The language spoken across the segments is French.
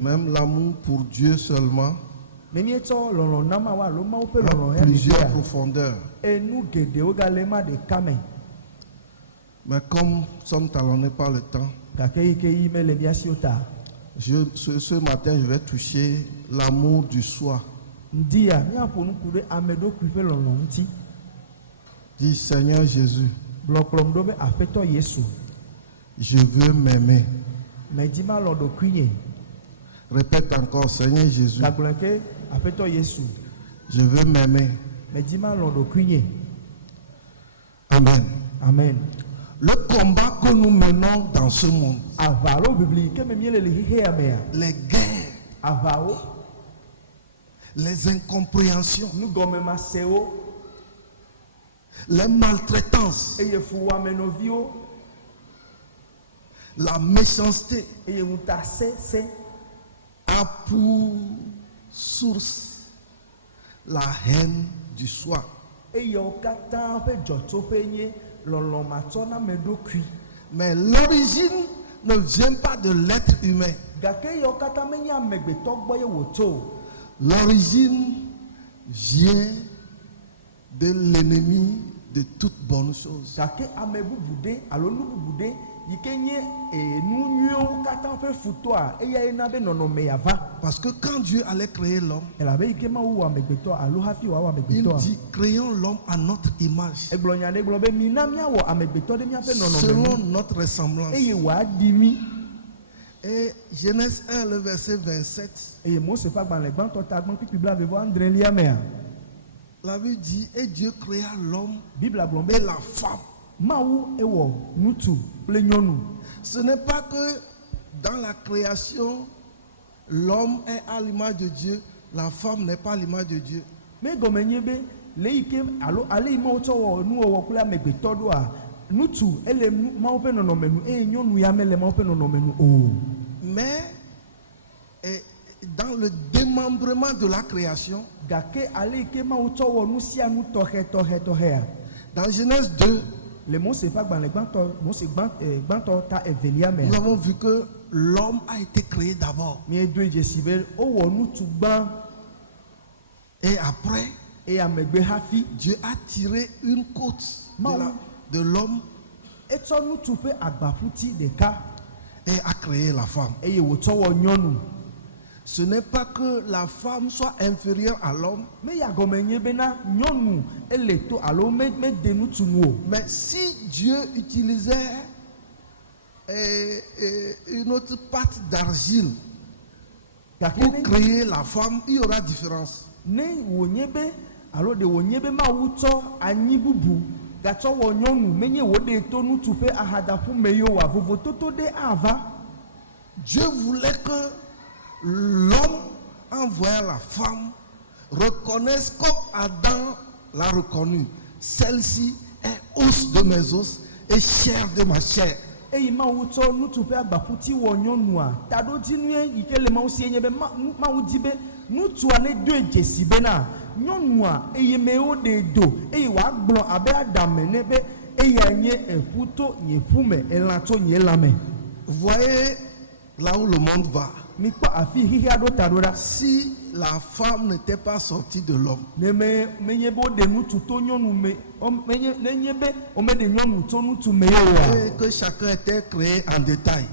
Même l'amour pour Dieu seulement a plusieurs profondeurs. Mais comme nous sommes talonnés par le temps, ce matin, je vais toucher l'amour du soi. Dis Seigneur Jésus, je veux m'aimer. Répète encore, Seigneur Jésus, je veux m'aimer. Amen. Amen. Le combat que nous menons dans ce monde, les guerres, les incompréhensions, les maltraitances, la méchanceté a pour source la haine du soi. Mais l'origine ne vient pas de l'être humain. L'origine vient de l'ennemi de toute bonne chose. Parce que quand Dieu allait créer l'homme, il dit créons l'homme à notre image, selon notre ressemblance. Et Genèse 1, le verset 27, la Bible dit, et Dieu créa l'homme et la femme. Ce n'est pas que dans la création, l'homme est à l'image de Dieu, la femme n'est pas à l'image de Dieu. Mais dans le démembrement de la création, dans Genèse 2, nous avons vu que l'homme a été créé d'abord. Et après, Dieu a tiré une côte de l'homme et a créé la femme. Ce n'est pas que la femme soit inférieure à l'homme, mais si Dieu utilisait une autre pâte d'argile pour créer la femme, il y aura différence. Dieu voulait que l'homme, en voyant la femme, reconnaisse comme Adam l'a reconnu. Celle-ci est os de mes os et chair de ma chair. Voyez là où le monde va. Si la femme n'était pas sortie de l'homme, et que chacun était créé en détail,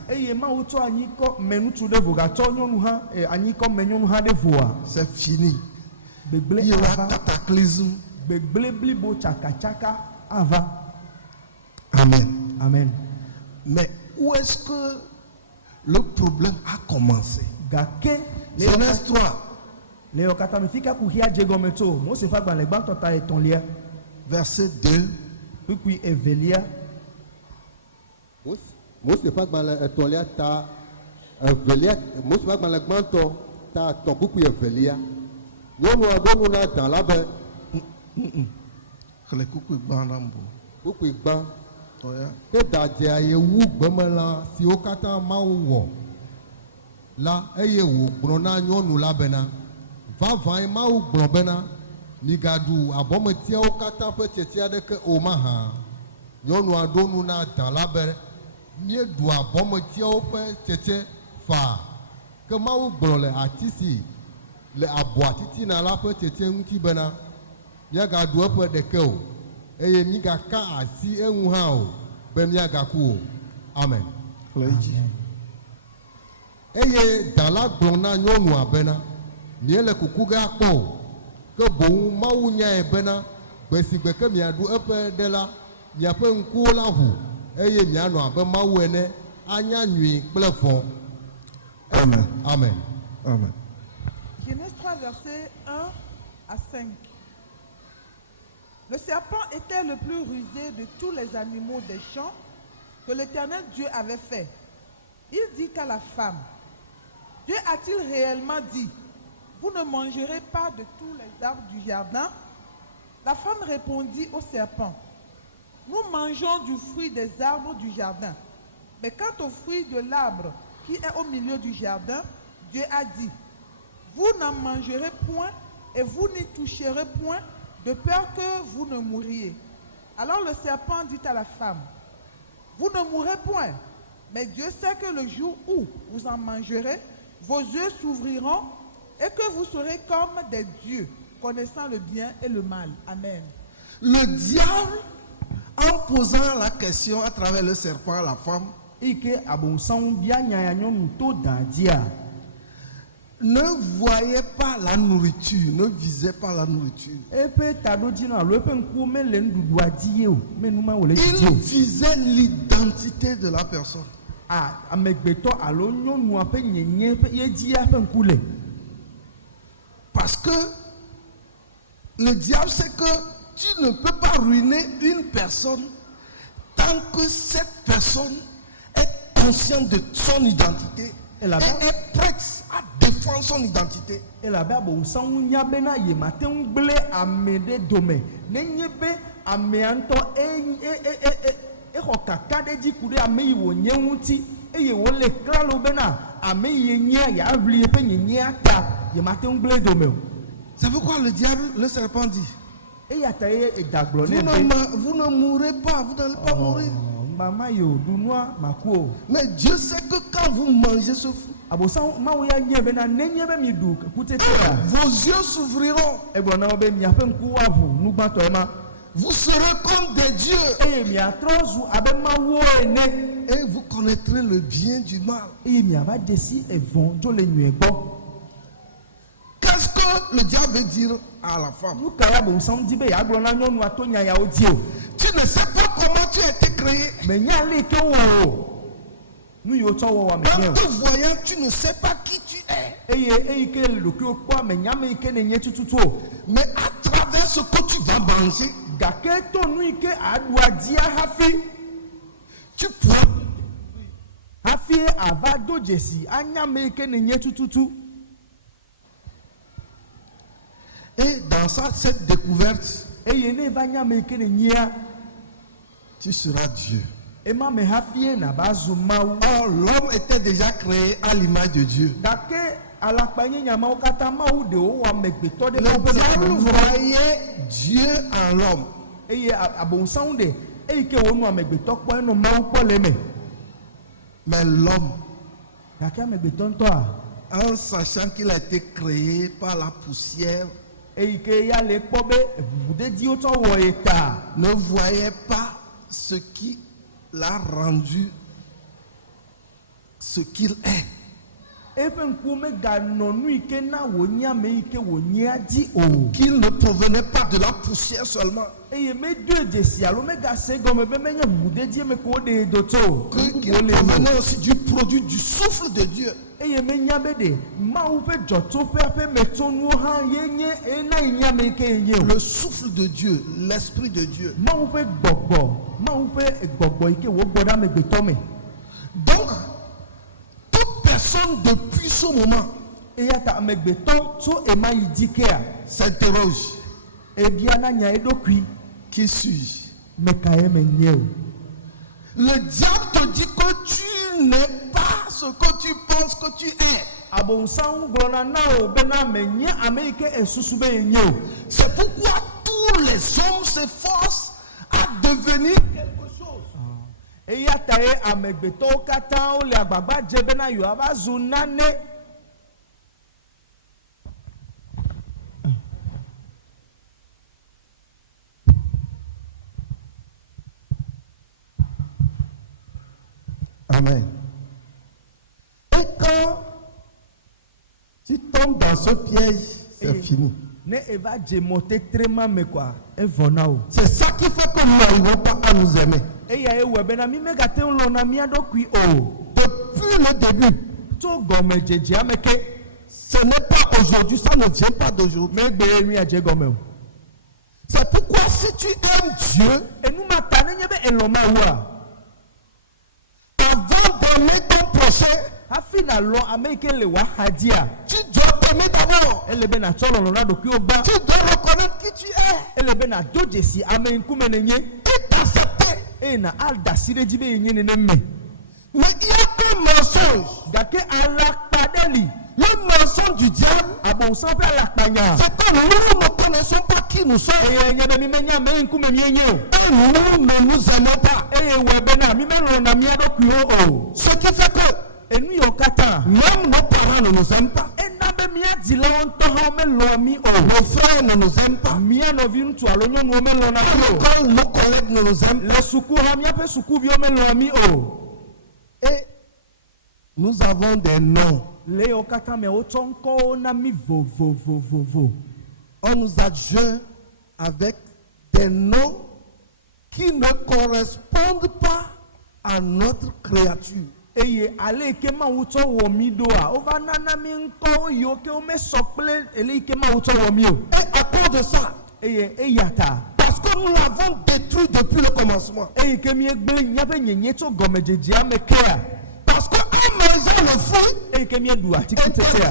c'est fini. Il y aura cataclysme. Amen. Amen. Mais où est-ce que le problème a commencé? Genèse 3. Verset 2. Que dadja ye wu gbemela si wo kata mawu wɔ la eye wo gblɔ na nyɔnu la bena vavã mawu gblɔ bena migadu abɔmetiawo kata ƒe tsetse aɖeke o mahã nyɔnua ɖo nu na da la be míeɖu abɔmetiawo ƒe tsetse faa ke Mawu gblɔ le ati si le abɔa titina la ƒe tsetse ŋuti bena míagaɖu eƒe ɖeke o eye mígaka asi eŋu hã o be míagaku o. Amen. Eye da la gblɔ na nyɔnua bena míele kuku ge akpɔ o ke boŋ Mawu nyae bena gbe si gbe ke miaɖu eƒe ɖe la miaƒe ŋkuwo la ʋu eye mianɔ abe Mawu ene anya nyui kple vɔ̃. Amen. Amen. Amen. Genèse 3, versets 1 à 5. Le serpent était le plus rusé de tous les animaux des champs que l'Éternel Dieu avait fait. Il dit à la femme, Dieu a-t-il réellement dit, vous ne mangerez pas de tous les arbres du jardin? La femme répondit au serpent, nous mangeons du fruit des arbres du jardin. Mais quant au fruit de l'arbre qui est au milieu du jardin, Dieu a dit, vous n'en mangerez point et vous n'y toucherez point, de peur que vous ne mouriez. Alors le serpent dit à la femme, vous ne mourrez point, mais Dieu sait que le jour où vous en mangerez, vos yeux s'ouvriront et que vous serez comme des dieux, connaissant le bien et le mal. Amen. Le diable, en posant la question à travers le serpent à la femme, ne voyait pas la nourriture, ne visait pas la nourriture. Il visait l'identité de la personne. Parce que le diable sait que tu ne peux pas ruiner une personne tant que cette personne est consciente de son identité et est prête à défendre son identité. C'est pourquoi le diable, le serpent dit, vous ne mourrez pas, vous n'allez pas mourir. Mais Dieu sait que quand vous mangez ce fruit, vos yeux s'ouvriront. Vous serez comme des dieux. Et vous connaîtrez le bien du mal. Qu'est-ce que le diable veut dire à la femme? Tu ne sais pas comment tu as été créé. En te voyant, tu ne sais pas qui tu es. Mais à travers ce que tu vas manger, tu pourras. Et dans cette découverte, tu seras Dieu. Or, l'homme était déjà créé à l'image de Dieu. Le diable voyait Dieu en l'homme. Mais l'homme, en sachant qu'il a été créé par la poussière, ne voyait pas ce qui l'a rendu ce qu'il est. Qu'il ne provenait pas de la poussière seulement. Qu'il provenait aussi du produit du souffle de Dieu. Le souffle de Dieu, l'esprit de Dieu. Donc, toute personne depuis ce moment s'interroge. Qui suis-je? Le diable te dit que tu n'es pas ce que tu penses que tu es. C'est pourquoi tous les hommes s'efforcent à devenir quelque chose. eya ta ye amegbetɔwo katã wo le agbagba dze bena yewoava zu nane. Amen. Et quand tu tombes dans ce piège, c'est fini. Ne eva dze mɔtetrema me kwa evɔ na wo. C'est ça qui fait que nous n'arrivons pas à nous aimer. Eya ye wɔ bena mi megate ŋu lɔna mia ɖokui o. Depuis le début, Tso gɔmedzedzea me ke. ce n'est pas aujourd'hui, ça ne vient pas d'aujourd'hui. Megbe ye nui adze gɔme o. C'est pourquoi si tu aimes Dieu, Enu ma ta ne nye be elɔ ma wua. avant d'aimer ton prochain, Hafi na lɔ ame yi ke le wa xa dzia. tu dois t'aimer d'abord. Ele be na tsɔ lɔlɔ na ɖokui wo ba. Tu dois reconnaître qui tu es Ele be na do dzesi ame ŋkume ne nye. et t'accepter. Eye na ada si ɖe dzi be ye nye nene me. Mais il y a un mensonge. Gake alakpa ɖe li. Le mensonge du diable, Abonsan ƒe alakpanya. c'est que nous ne connaissons pas qui nous sommes Eye nye be mi menya ame ŋkume mi nye o. et nous ne nous aimons pas. Eye wɔ be na mi melɔna mia ɖokuiwo o. Ce qui fait que Enu yiwo katã. même nos parents ne nous aiment pas. Ena be mia dzilawo ŋutɔ hã melɔ mi o. Nos frères ne nous aiment pas. Mia nɔvi ŋutsu alo nyɔnuwo melɔna mi o. Quand nos collègues ne nous aiment Le pas. suku hã miaƒe sukuviwo melɔ mi o. Et nous avons des noms. Le yiwo katã me wotsɔ ŋkɔwo na mi vovovovovo. On nous adjoint avec des noms qui ne correspondent pas à notre créature. Eye ale yi ke Mawu tsɔ wɔ mi ɖoa wova nana mi ŋkɔwo yiwo ke womesɔ kple ele yi ke Mawu tsɔ wɔ mi o. Et à cause de ça, Eye eya ta. parce que nous l'avons détruit depuis le commencement. Eyi ke miegble miaƒe nyenye tso gɔmedzedzea me kea. Parce qu'en mangeant le fruit, Eyi ke mieɖu atikutsetsea.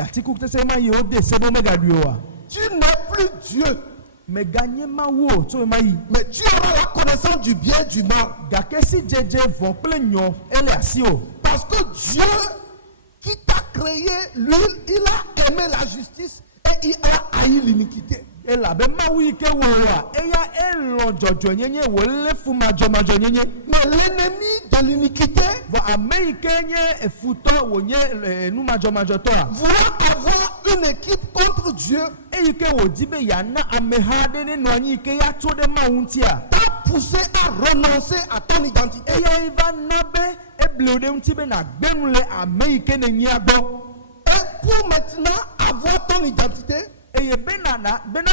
Atikutsetse ma yi wode se be megaɖui oa. tu n'es plus Dieu, Meganye Mawu o tso ema yi. mais tu auras la connaissance du bien et du mal. Gake si dzedze vɔ kple nyɔ ele asi o. Parce que Dieu qui t'a créé, lui, il a aimé la justice et il a haï l'iniquité. Elabe Mawu yi ke wɔa eya elɔ dzɔdzɔnyenye wòle fu madzɔmadzɔnyenye. Mais l'ennemi de l'iniquité Vɔ ame yi ke nye efutɔ wònye nu madzɔmadzɔtɔa. voulant avoir une équipe contre Dieu, Eyi ke wòdi be yana ameha aɖe ne nɔ anyi yi ke ya tso ɖe Mawu ŋutia. t'a poussé à renoncer à ton identité. Eya yi va na be eble ɖe ŋuti be nàgbe nu le ame yi ke nènyia gbɔ. Et pour maintenant avoir ton identité, Eye bena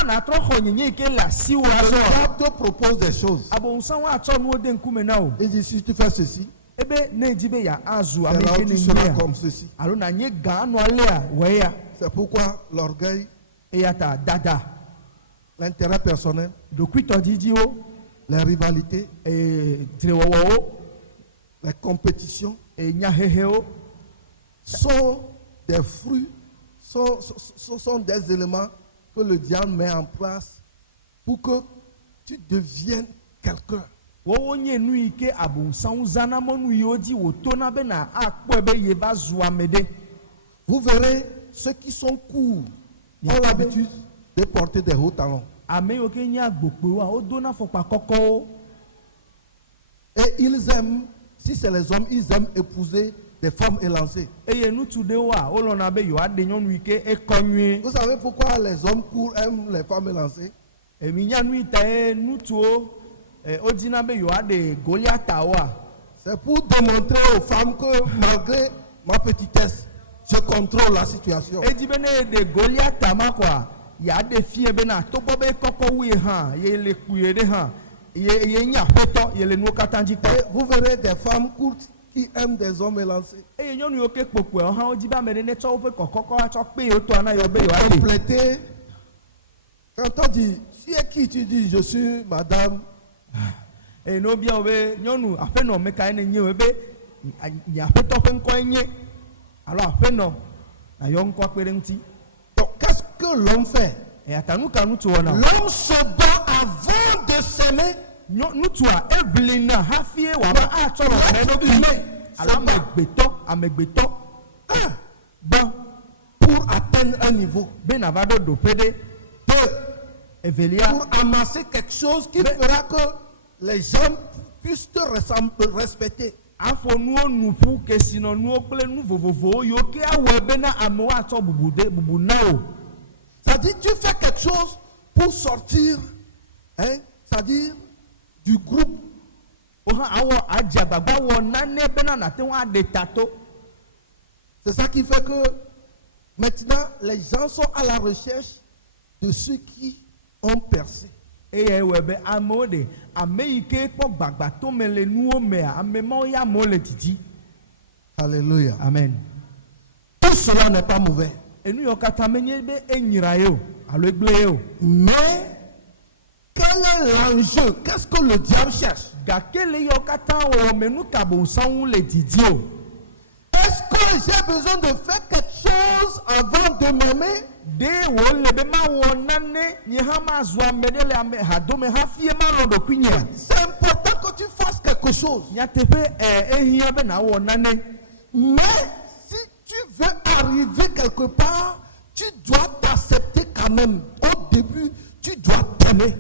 nàtrɔ xɔ nyenye yi ke le asiwò le azɔa. Seigneur te propose des choses. Abonsanwo atsɔ nuwo de ŋkume na o. Il dit si tu fais ceci, Ebe ne di be ya azu c'est ame là yi où ke tu seras nènyia. comme ceci. Alo nànye gã anɔ alea wɔya. C'est pourquoi l'orgueil, Eya ta dada. l'intérêt personnel, Ɖokuitɔ didiwo. les rivalités, Dzrewɔwɔwo. les compétitions Nyahehewo. sont des fruits, sont des éléments que le diable met en place pour que tu deviennes quelqu'un. Wowo nye nu yi ke abonsanwo zana mɔnu yiwo dzi wòtona be na akpɔe be ye va zu ame ɖe. Vous verrez, ceux qui sont courts ont l'habitude de porter des hauts talons. Ame yiwo ke nye agbokpewoa wodona fɔkpa kɔkɔwo. Et ils aiment, si c'est les hommes, ils aiment épouser des femmes élancées. Eye ŋutsu ɖewoa wolɔna be yewoaɖe nyɔnu yi ke ekɔ nyuie. Vous savez pourquoi les hommes courts aiment les femmes élancées? Emi nya nu yi ta ye ŋutsuwo wodina be yewoaɖe Goliatawoa. C'est pour démontrer aux femmes que malgré ma petitesse, je contrôle la situation. Edi be ne yeɖe Goliata ma koa yeaɖe fie bena togbɔ be kɔkɔ wu ye hã ye le kpuie ɖe hã ye nye aƒetɔ ye le nuwo katã dzi Et kpɔ. vous verrez des femmes courtes qui aiment des hommes élancés. Eye nyɔnu yiwo ke kpokpoewo hã wodi be ame ɖe ne tsɔ woƒe kɔkɔkɔ atsɔ kpe yewo tɔa na yewo be yewoaɖe. Compléter. Quand on dit, tu es qui? Tu dis, je suis madame. Eye ne wobia wo be nyɔnu aƒenɔ me kae ne nye wo be nye aƒetɔ ƒe ŋkɔe nye alo aƒenɔ nayɔ ŋkɔ kpe ɖe ŋuti. Donc, qu'est-ce que l'homme fait? Eya ta nu ka ŋutsu wɔna? L'homme se bat avant de s'aimer. Ŋutsua eblina hafi wòava atsɔ lɔlɔ ɖe ɖokui alo amegbetɔ gbɔ Pour atteindre un niveau. be nava ɖo ɖoƒe ɖe. Deux, Evelia pour amasser quelque chose qui fera que les gens puissent te respecter. Afɔ nuwo nuƒu kesinɔnuwo kple nu vovovowo yiwo ke awɔe bena amewo atsɔ bubu na o. C'est-à-dire tu fais quelque chose pour sortir, hein, c'est-à-dire du groupe. Awɔ adze agbagba wɔ nane bena nate ŋu aɖe tato. C'est ça qui fait que maintenant les gens sont à la recherche de ceux qui ont percé. Eye wɔ be amewo de ame yi ke kpɔ gbagbato me le nuwo mea ame mawo ya amewo le didi. Alléluia. Amen. Tout cela n'est pas mauvais. Enu yɔ katã menye be enyira ye o alo egble ye o. Mais quel est l'enjeu? Qu'est-ce que le diable cherche? Gake le yɔ katã wɔ me nu ka bɔnsɔnwu le didi o. Est-ce que j'ai besoin de faire quelque chose avant de m'aimer? De wo le be ma wɔ nane nye hã ma zu ame ɖe le ame hadome hafi ma lɔ ɖokui nye. C'est important que tu fasses quelque chose. Nyateƒe ehia be na wɔ nane. Mais si tu veux arriver quelque part, tu dois t'accepter quand même. Au début, tu dois t'aimer.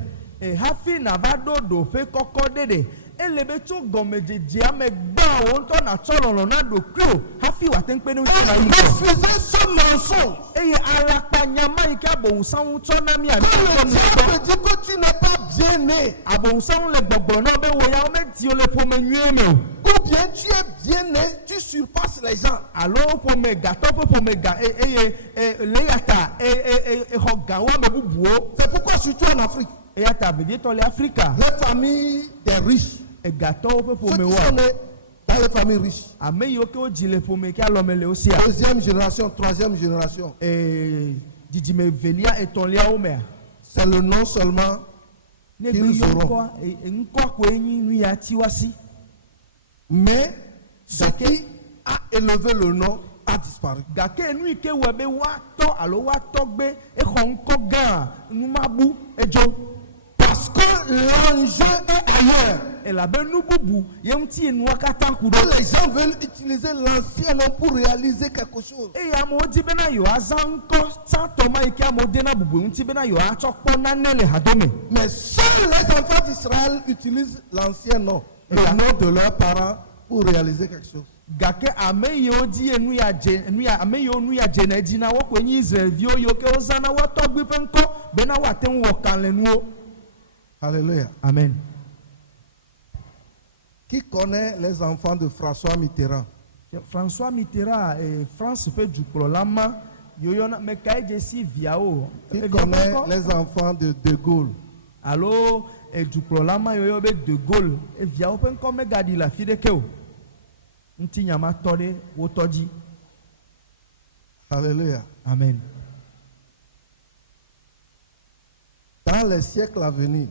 Hafi na va ɖo ɖoƒe kɔkɔ ɖe ɖe. Ele be tso gɔmedzedzea me gbã wo ŋutɔ na tsɔ lɔlɔ na ɖokui o hafi wate ŋu kpe ɖe ŋuti na yi gbɔ. Refusez ce mensonge. Eye alakpa nyama yi ke abɔnsanwu tsɔ na mi ami Quand le diable dit que tu n'es pas bien né, abɔnsanwu le gbɔgblɔ na be wo ya wo medi wo le ƒome nyuie me o. ou bien tu es bien né, tu surpasses les gens. Alo ƒome gatɔ ƒe ƒome ga eye le ya ta exɔ gawo ame bubuwo. C'est pourquoi surtout en Afrique, Eya ta vedietɔ le Afrika. les familles des riches, Egatɔwo ƒe ceux ƒome qui sont wa. nés dans les familles riches, Ame yiwo ke wodzi le ƒome ke alɔme le wo sia. deuxième génération, troisième génération, Dzidzime velia etɔ̃liawo mea. c'est le nom seulement Ne qu'ils gbe yɔ auront. ŋkɔa koe nyi nu ya ti wa si. Mais ce qui a élevé le nom a disparu. Gake nu yi ke wɔ be woatɔ alo woatɔgbe exɔ ŋkɔ gã numabu edzo. Parce que l'enjeu est ailleurs. Elabe nu bubu ye ŋuti enua katã ku Et ɖo. les gens veulent utiliser l'ancien nom pour réaliser quelque chose. Eye amewo di bena yewoazã ŋkɔ tsãtɔ ma yi ke amewo de na bubu ŋuti bena yewoatsɔ kpɔ nane le hadome. Mais seuls les enfants d'Israël utilisent l'ancien nom, le nom de leurs parents pour réaliser quelque chose. Gake ame yiwo di enu ya dze ame yiwo nu ya dze na edzi na wokoe nye Israelviwo yiwo ke wozãna woatɔgbi ƒe ŋkɔ bena woate ŋu wɔ kalẽnuwo. Alléluia. Amen. Qui connaît les enfants de François Mitterrand? François Mitterrand France ƒe dukplɔla ma yoyɔna mekae dze si viawo. Qui connaît les enfants de De Gaulle? Alo dukplɔla ma yoyɔ be De Gaulle viawo ƒe ŋkɔ megaɖi le afi ɖeke o. Ŋuti nyama tɔ ɖe wo tɔ dzi. Alléluia. Amen. Dans les siècles à venir,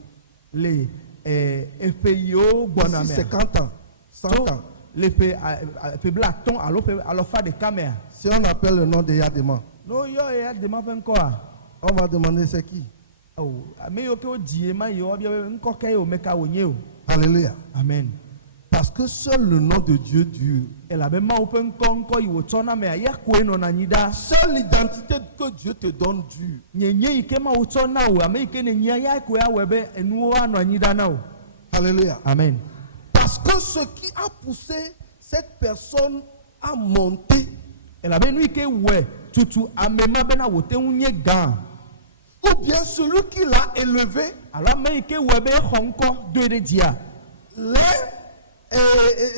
Le eƒe yiwo gbɔna d'ici mea. 50 ans, 100 ans, Le ƒe blaatɔ̃ alo ƒe alɔfa ɖeka mea. si on appelle le nom de Yadema, No yɔ ya dema ƒe ŋkɔa. on va demander c'est qui? Ame yiwo ke wodzi ye ma yiwo bia be ŋkɔ ke yiwo meka wònye o. Alléluia. Amen. Parce que seul le nom de Dieu dure. Elabe Mawu ƒe ŋkɔ yi wòtsɔ na mea ya koe nɔna anyi ɖa. Seule l'identité que Dieu te donne dure. Nye yi ke Mawu tsɔ na wò ame yi ke nènyia ya koe awɔe be enuwo anɔ anyi ɖa na wò. Alléluia. Amen. Parce que ce qui a poussé cette personne à monter, Elabe nu yi ke wɔe tutu ame ma bena wòte ŋu nye gã. ou bien celui qui l'a élevé, Alo ame yi ke wɔe be exɔ ŋkɔ doe ɖe dzia.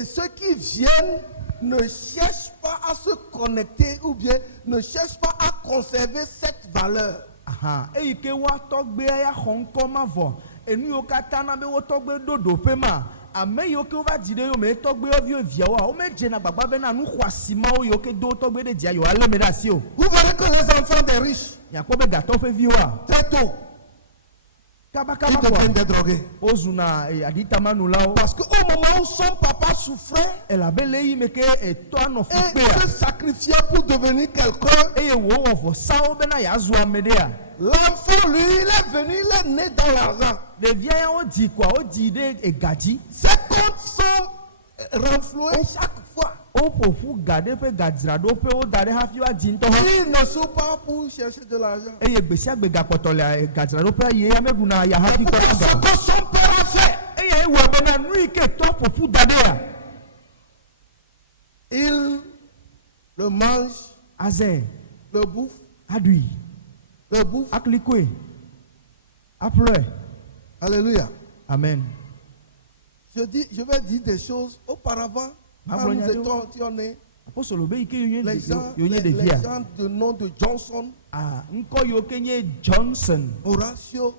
ceux qui viennent ne cherchent pas à se connecter ou bien ne cherchent pas à conserver cette valeur. Eyi ke woatɔgbea ya xɔ ŋkɔ ma vɔ. Enu yiwo katã na be wotɔgbe ɖo ɖoƒe ma. Ame yiwo ke wova dzi ɖe yome tɔgbeviwo viawoa womedzena gbagba bena nu xɔasi mawo yiwo ke do tɔgbe ɖe dzia yewoalé me ɖe asi o. Vous verrez que les enfants des riches, Miakpɔ be gatɔwo ƒe viwoa très tôt, ils kabakaba deviennent kɔ des drogués. wozuna aditamanulawo. Parce qu'au moment où son papa souffrait Elabe le yi me ke etɔa nɔ fi et il se kpea. sacrifiait pour devenir quelqu'un, Eye wòwɔ vɔsawo bena yeazu ame ɖea. l'enfant, lui, il est venu, il est né dans l'argent. Ɖevia ya wodzi koa wodzi ɖe egadzi. Ses comptes sont renfloués chaque fois. Woƒoƒu ga ɖe ƒe gadzraɖoƒe woda ɖe hafi woadzi ŋutɔ hã. Ils ne sont pas pour chercher de l'argent. Eye gbe sia gbe gakpɔtɔ le gadzraɖoƒea yi ya meɖuna ya hafi kɔ C'est aga. ce que son père a fait. Eye eye wɔ bena nu yi ke tɔ ƒoƒu da ɖe ya il le mange, azɛ le bouffe, aɖui le bouffe. aklikoe aƒlɔe. Alléluia. Amen. Je vais dire des choses auparavant. Quand nous étions nés, Apostolo be yi ke yonye les gens de nom de Johnson, ŋkɔ yiwo ke nye Johnson, Horatio,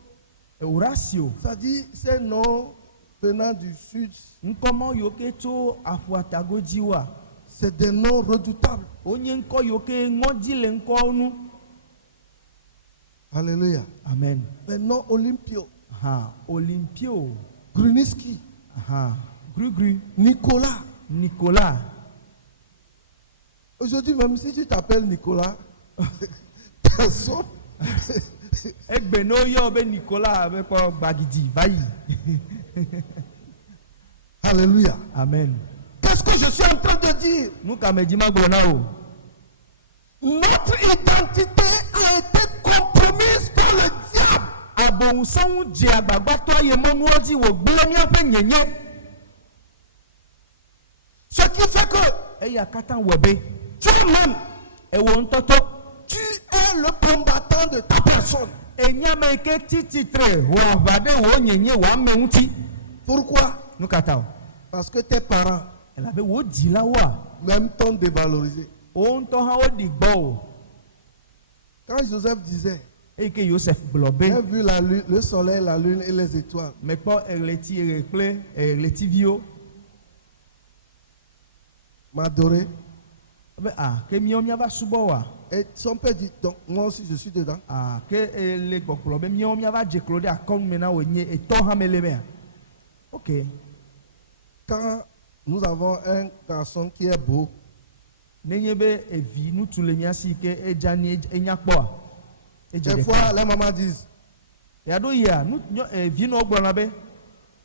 Horatio, c'est-à-dire ces noms venant du sud, ŋkɔmɔ yiwo ke tso aƒuatago dzi wa, c'est des noms redoutables. wonye ŋkɔ yiwo ke ŋɔdzi le ŋkɔwo nu. Alléluia. Amen. Les noms Olympio, Olympio, Gruniski, Grugru, Nicolas. Nicolas. Aujourd'hui, même si tu t'appelles Nicolas, personne. Egbe no yɔ be Nicolas be kɔ gbagidi va yi. Alléluia. Amen. Qu'est-ce que je suis en train de dire? Nu kame dzi ma gblɔ na o. Notre identité a été compromise par le diable. Abonsanwu dze agbagbatɔ ye mɔnuwo dzi wò gblẽ míaƒe nyenye. Ce qui fait que Eya katã wɔ be toi-même, ewɔ ŋutɔtɔ. tu es le combattant de ta personne. Enyame yi ke tsi tsitre wò aʋa ɖe wò nyenye wò ame ŋuti. Pourquoi? Nu ka ta o? Parce que tes parents Elabe wò dzilawoa même t'ont dévalorisé. wo ŋutɔ hã wo ɖi gbɔ o. Quand Joseph disait, Eyi ke Yosef gblɔ be j'ai vu la lune, le soleil, la lune et les étoiles. mekpɔ eɣleti kple eɣletiviwo. M'adorer. Be ke míawo míava subɔ wa. Et son père dit, donc moi aussi je suis dedans. Ke ele gbɔgblɔ be míawo míava dze klo ɖe akɔnu me na wò nye etɔ hã me le mea. Ok. Quand nous avons un garçon qui est beau, Nenye be evi ŋutsu le mía si ke edzani enya kpɔa. Edze des ɖeka. fois les mamans disent, Yaɖo yia vi nɔ gblɔna be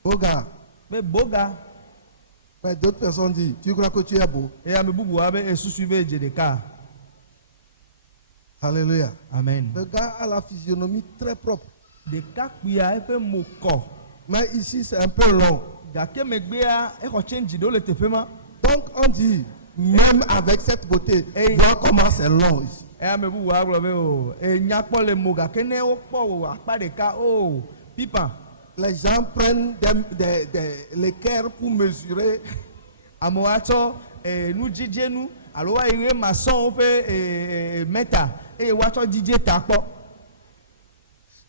beau gars. boga. Mais d'autres personnes disent, tu crois que tu es beau? Et ame bubua be esusu be dze ɖeka. Alléluia. Amen. Le gars a la physionomie très propre. Ɖekakpuia eƒe mo kɔ. Mais ici c'est un peu long. Gake megbea exɔ change ɖewo le teƒe ma. Donc on dit, même avec cette beauté, vois comment c'est long ici. Ame bubua gblɔ be o enyakpɔ le mo gake ne wokpɔ o akpa ɖeka o pipa. Les gens prennent l'équerre pour mesurer. Amewo atsɔ nudzidzenu alo wayi masɔnwo ƒe meta eye woatsɔ dzidze ta kpɔ.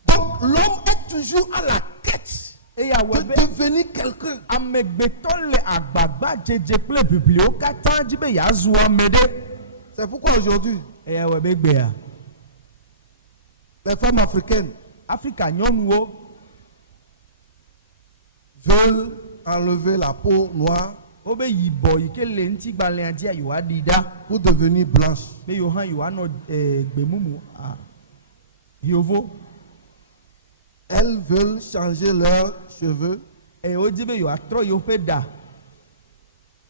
Donc l'homme est toujours à la quête Eye de awɔ be devenir quelqu'un. amegbetɔ le agbagba dzedze kple bibliwo katã dzi be yeazu ame ɖe. C'est pourquoi aujourd'hui, Eye awɔ be gbea les femmes africaines Afrika nyɔnuwo veulent enlever la peau noire wobe yibɔ yi ke le ŋutigbalẽa dzia yewoaɖi ɖa pour devenir blanche. be yewo hã yewoanɔ gbemumu yovo. Elles veulent changer leurs cheveux. Eye wodi be yewoatrɔ yewo ƒe ɖa.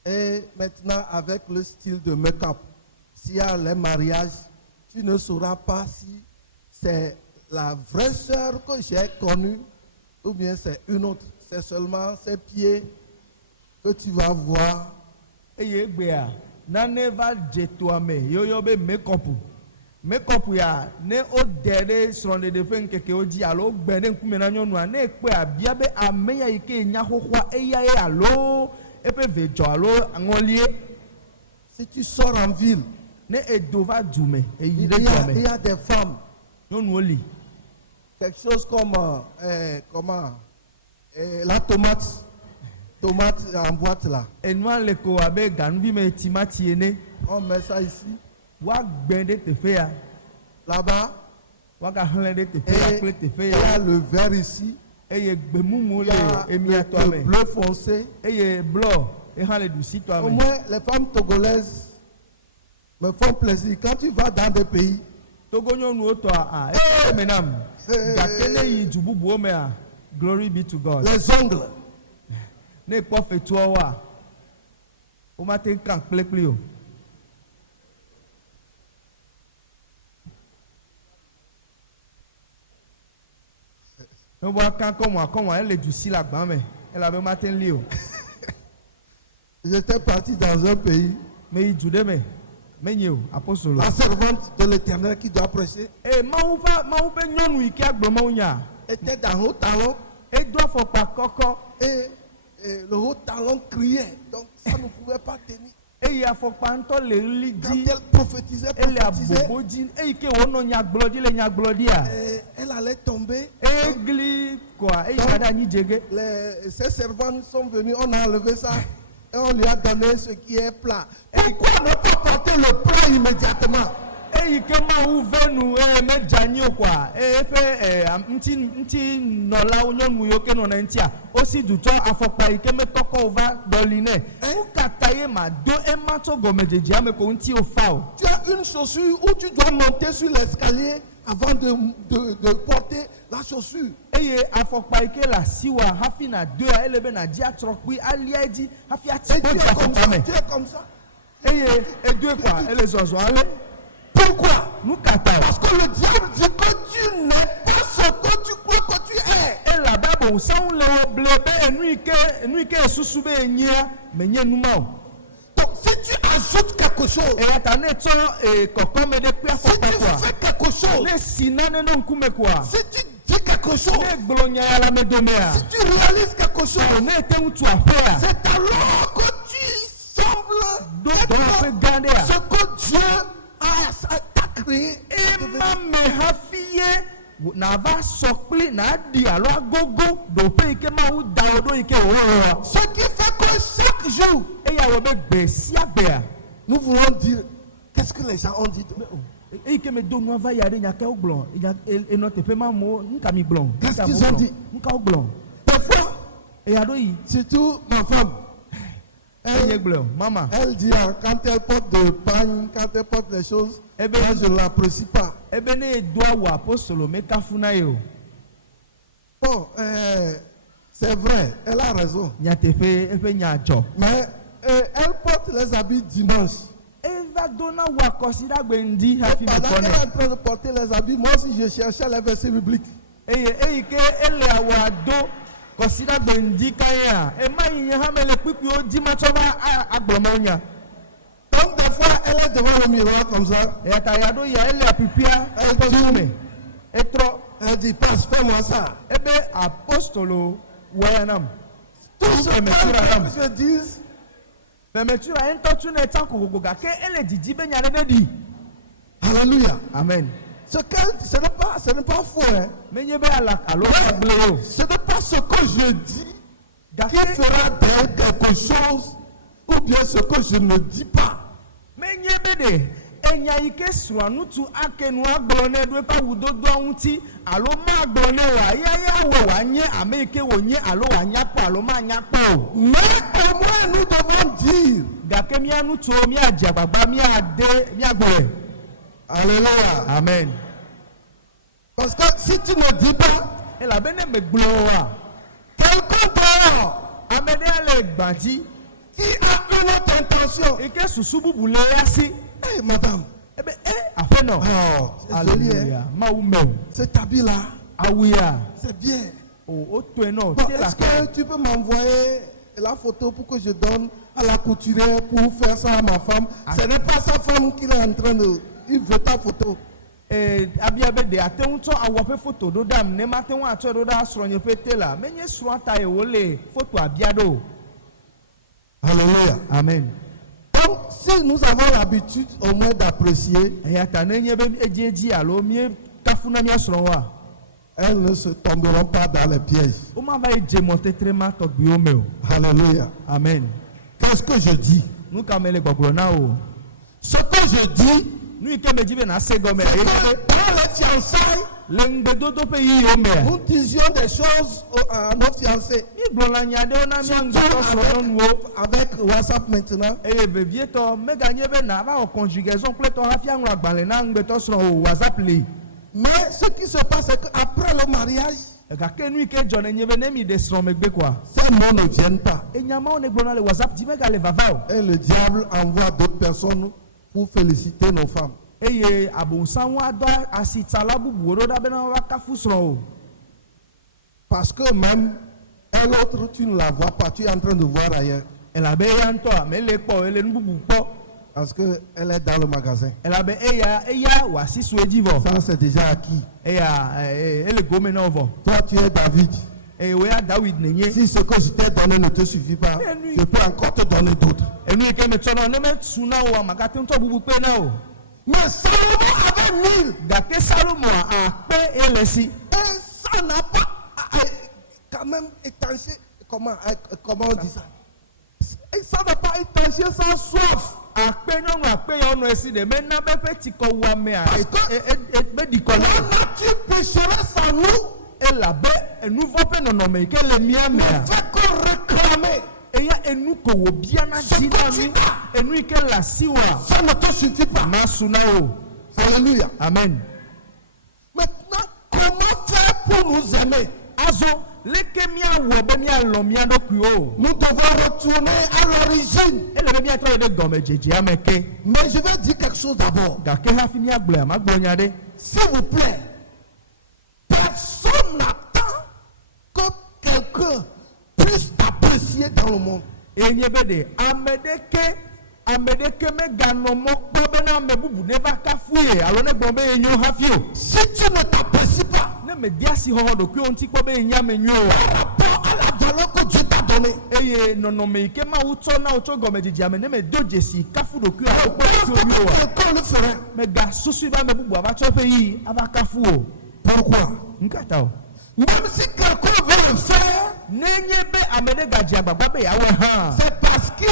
Et maintenant, avec le style de make-up, s'il y a les mariages, tu ne sauras pas si c'est la vraie sœur que j'ai connue ou bien c'est une autre. C'est seulement ses pieds que tu vas voir. Eye egbea nane va dze toa me yoyɔ be make-up ya ne wodɛ ɖe srɔ̃ɖeɖe ƒe ŋkekewo dzi alo wogbɛ ɖe ŋkume na nyɔnua ne ekpɔe bia be ame ya yi ke nya xoxoa eya ye alo eƒe vedzɔ alo aŋɔlie. Si tu sors en ville, Ne edo va du me eyi il ɖe y dua a, il y me a des femmes, nyɔnuwo li. quelque chose comme la tomate en boîte là. Enua le ko abe ganuvi me timati ene. On met ça ici, Woagbɛ ɖe teƒe ya. là-bas. Woagahlẽ ɖe teƒe Et ya kple il teƒe y a ya. le vert ici. Eye gbemumu Il y a le emia toa le me. bleu foncé. Eye blɔ ehã le ɖusi toa Au me. moins, les femmes togolaises me font plaisir. Quand tu vas dans des pays, Togo nyɔnuwo tɔa menam. Gake ne yi du bubuwo mea glory be to God. les ongles, Ne kpɔ fetuawoa womate kan kplekpli o. Ne woaka kɔmɔ ele ɖusi le agba me. elabe maten li o. J'étais parti dans un pays, Me yi du de me nye o apostolo. la servante de l'Éternel qui doit prêcher Mawu pe nyɔnu yi ke agblɔ mawu nya. était dans haut talon Edo afɔkpa kɔkɔ et le haut talon criait. Donc ça ne pouvait pas tenir. eye afɔkpa ŋutɔ le ɣli Quand dzi. elle prophétisait, Ele prophétisait, abobo dzi eyi ke wònɔ nyagblɔdzi le nyagblɔdia. elle allait tomber. Egli koa eyi ka ɖe anyi dzege. Ses servantes sont venus, on a enlevé ça et on lui a donné ce qui est plat. Pourquoi ne pas porter le plat immédiatement? Eyi ke mawu ve nu me dzanyi o koa eƒe ŋti nɔlawo nyɔnu yiwo ke nɔna ŋutia wosi dutɔ afɔkpa yi ke me kɔkɔ o va dɔli nɛ. Nu kata ye ma do ema tso gɔmedzedzea me ko ŋuti o fa o. Tu as une chaussure où tu dois monter sur l'escalier avant de porter la chaussure. Eye afɔkpa yi ke le asiwa hafi na doa ele be na dzi atrɔkpui alia dzi hafi ati Et ko dze afɔkpa me. tu es comme ça. Eye edoe koa ele zɔzɔ ale. Pourquoi? Nu kata o. Parce que le diable dit que tu n'es pas ce que tu crois que tu es. Elabe abonsanwu le wɔ ble be enu yi ke esusu be enyia menye numa o. Donc si tu ajoutes quelque chose, Eya ta ne tsɔ kɔkɔme ɖe kple si afɔkpa tu koa. fais quelque chose, Ne si nane ɖe ŋkume koa. si tu dis quelque chose, Ne gblɔ nya ya le ame domea. si tu réalises quelque chose, Ne ete ŋu tu aƒea. c'est alors que tu sembles Do être dɔwɔƒe gã ɖea. ce que Dieu t'a créé. Ema me hafi ye nava sɔ kpli na ɖi alo agogo ɖoƒe yi ke mawu da wo ɖo yi ke wòwɔa. Ce qui fait que chaque jour, Eya wɔ be gbe sia gbea. nous voulons dire qu'est-ce que les gens ont dit. Eyi ke me do nua va ya ɖe nya ke wo gblɔ enɔ teƒe ma mo nuka mi gblɔ. Qu'est-ce qu'ils ont dit? Nuka wo gblɔ. Parfois, Eya ɖo yi. surtout ma femme, Enye elle, gblɔ mama. elle dit quand elle porte de pagne, quand elle porte les choses, Ebe moi je ne l'apprécie pas. ebe ne edo awu apostolo me kafu na ye o. Bon, c'est vrai, elle a raison. Nyateƒe eƒe nya dzɔ. Mais elle porte les habits dimanche. Eva do na wu akɔsiɖagbe ŋdi hafi me Pendant kɔ qu'elle est nɛ. en train de porter les habits, moi aussi je cherchais les versets bibliques. Eye eyi ke ele awua do kɔsiɖagbe ŋdi kanya ema yi nye hã me le kpikpiwo di ma tsɔ va agblɔmewo nya. Donc des fois, elle est devant le miroir comme ça. Eya ta ya ɖo ya ele apipia Elle eƒe dit, nume. Etrɔ elle dit, passe, fais-moi ça. ebe apostolo wɔya nam. Tout ce Permetura que je dise, Permetura ye ŋutɔ tu ne tsa kokoko gake ele didi be nya ɖe ne ɖi. alléluia. Amen. Ce n'est pas faux. Hein. Menye be ala alo agble o. Ce n'est pas ce que je dis qui Gake fera d'elle quelque chose ou bien ce que je ne dis pas. menye be de enya yi ke srɔ̃a ŋutsu ake nu agblɔ ne ɖo eƒe awudodoa ŋuti alo magblɔ ne wòa ya wɔ wòanye ame yi ke wònye alo wòanya kpɔ alo manya kpɔ o. Mais au moins nous devons dire, Gake mía ŋutsuwo míadze agbagba míagblɔe. alléluia. Amen. Parce que si tu ne dis pas, Elabene megblɔ oa quelqu'un dehors ame ɖe le gbã dzi qui a une autre intention. yi ke susu bubu le ya si Hey, madame, ebe aƒenɔ. oh, c'est joli, hein? Alléluia. Mawu me o. Cet habit-là, Awu ya c'est bien. o wotoe nɔ Bon, te la est-ce que tu peux m'envoyer la photo pour que je donne à la couturière pour faire ça à ma femme? Ce n'est pas sa femme qui est en train de... Il veut ta photo. Abia be de ate ŋu tsɔ awua ƒe foto ɖo ɖam ne mate ŋu atsɔ ɖo ɖa srɔ̃nye ƒe te la menye srɔ̃a ta ye wòle foto abia ɖo. Alléluia. Amen. Donc, si nous avons l'habitude au moins d'apprécier, Eya ta ne nye be edzi alo mie kafu na mía srɔ̃woa elles ne se tomberont pas dans les pièges. womava yi dze mɔtetre ma tɔgbiwo me o. Alléluia. Amen. Qu'est-ce que je dis? Nu ka me le gbɔgblɔ na o. Ce que je dis, Nu yi ke me dzi be na se gɔme le ye que dans les fiançailles, le ŋgbedodo ƒe yiyiwo mea nous disions des choses à nos fiancés. mígblɔna nya ɖewo na mía ŋgbetɔ srɔ̃nyɔnuwo Avec WhatsApp maintenant, eye vevietɔ meganye be na va wɔ conjugaison kple tɔ hafi aŋlɔ agbalẽ na ŋgbetɔ srɔ̃ o WhatsApp li. mais ce qui se passe, c'est qu'après le mariage, Gake nu yi ke dzɔ ne nye be ne mi ɖe srɔ̃ megbe koa ces mots ne viennent pas. enyamawo ne gblɔna le WhatsApp dzi megale vava o. Et le diable envoie d'autres personnes pour féliciter nos femmes. Eye abonsanwo adɔ asitsala bubuwo ɖo ɖa bena woava kafu srɔ̃ o. Parce que même, elles Et l'autre, tu ne la vois pas, tu es en train de voir ailleurs. elabe eya ŋutɔ me le kpɔ ele nu bubu kpɔ Parce qu'elle est dans le magasin. elabe eya wòasi so edzi vɔ Ça, c'est déjà acquis. eya ele gome na wo vɔ Toi, tu es David. eye woya David nenye Si ce que je t'ai donné ne te suffit pas, je peux encore te donner d'autres. enu yi ke me tsɔ na ne me su na wo magate ŋutɔ bubu kpe na o Mais Salomon avait 1000. gake Salomoa akpe ele si Et ça n'a pas quand même étanché. Comment on dit ça? Et ça n'a pas étanché sa soif. akpe nyɔnu akpe ya wonɔ esi de mena be ƒe tsikɔ wu amea be ɖi kɔ na La nature pécheresse en nous elabe enu vɔ ƒe nɔnɔme yi ke le mía mea fait qu'on réclame. eya enu ko wò biana dzi na mi enu yi ke le asi wa Ça ne te suffit pas. ma su na wo Alléluia. amen Maintenant, comment faire pour nous aimer? azɔ leke míawɔ be míalɔ mía ɖokuiwo Nous devons retourner à l'origine. ele be míatrɔ yi ɖe gɔmedzedzea me ke Mais je vais dire quelque chose d'abord. gake hafi míagblɔa magblɔ nya ɖe S'il vous plaît, personne n'attend que quelqu'un puisse t'apprécier dans le monde. eye nye be ɖe ame ɖeke meganɔ mɔ kpɔ bena ame bubu ne va kafue alo ne gblɔ be yenyo hafi o Si tu ne t'apprécies pas ne me di asi xɔxɔ ɖokuiwo ŋuti kpɔ be yenye ame nyuie o par rapport à la valeur que Dieu t'a donnée, eye nɔnɔme yi ke Mawu tsɔ na wo tso gɔmedzedzea me ne me do dzesi kafu ɖokui alo kpɔ ɖokuiwo nyuie oa quelqu'un le ferait. mega susu be ame bubu ava tsɔ eƒe yi ava kafu o Pourquoi? nkata o Même si quelqu'un veut le faire, nenye be ame ɖe gadzi agbagba be yeawɔe hã c'est parce qu'il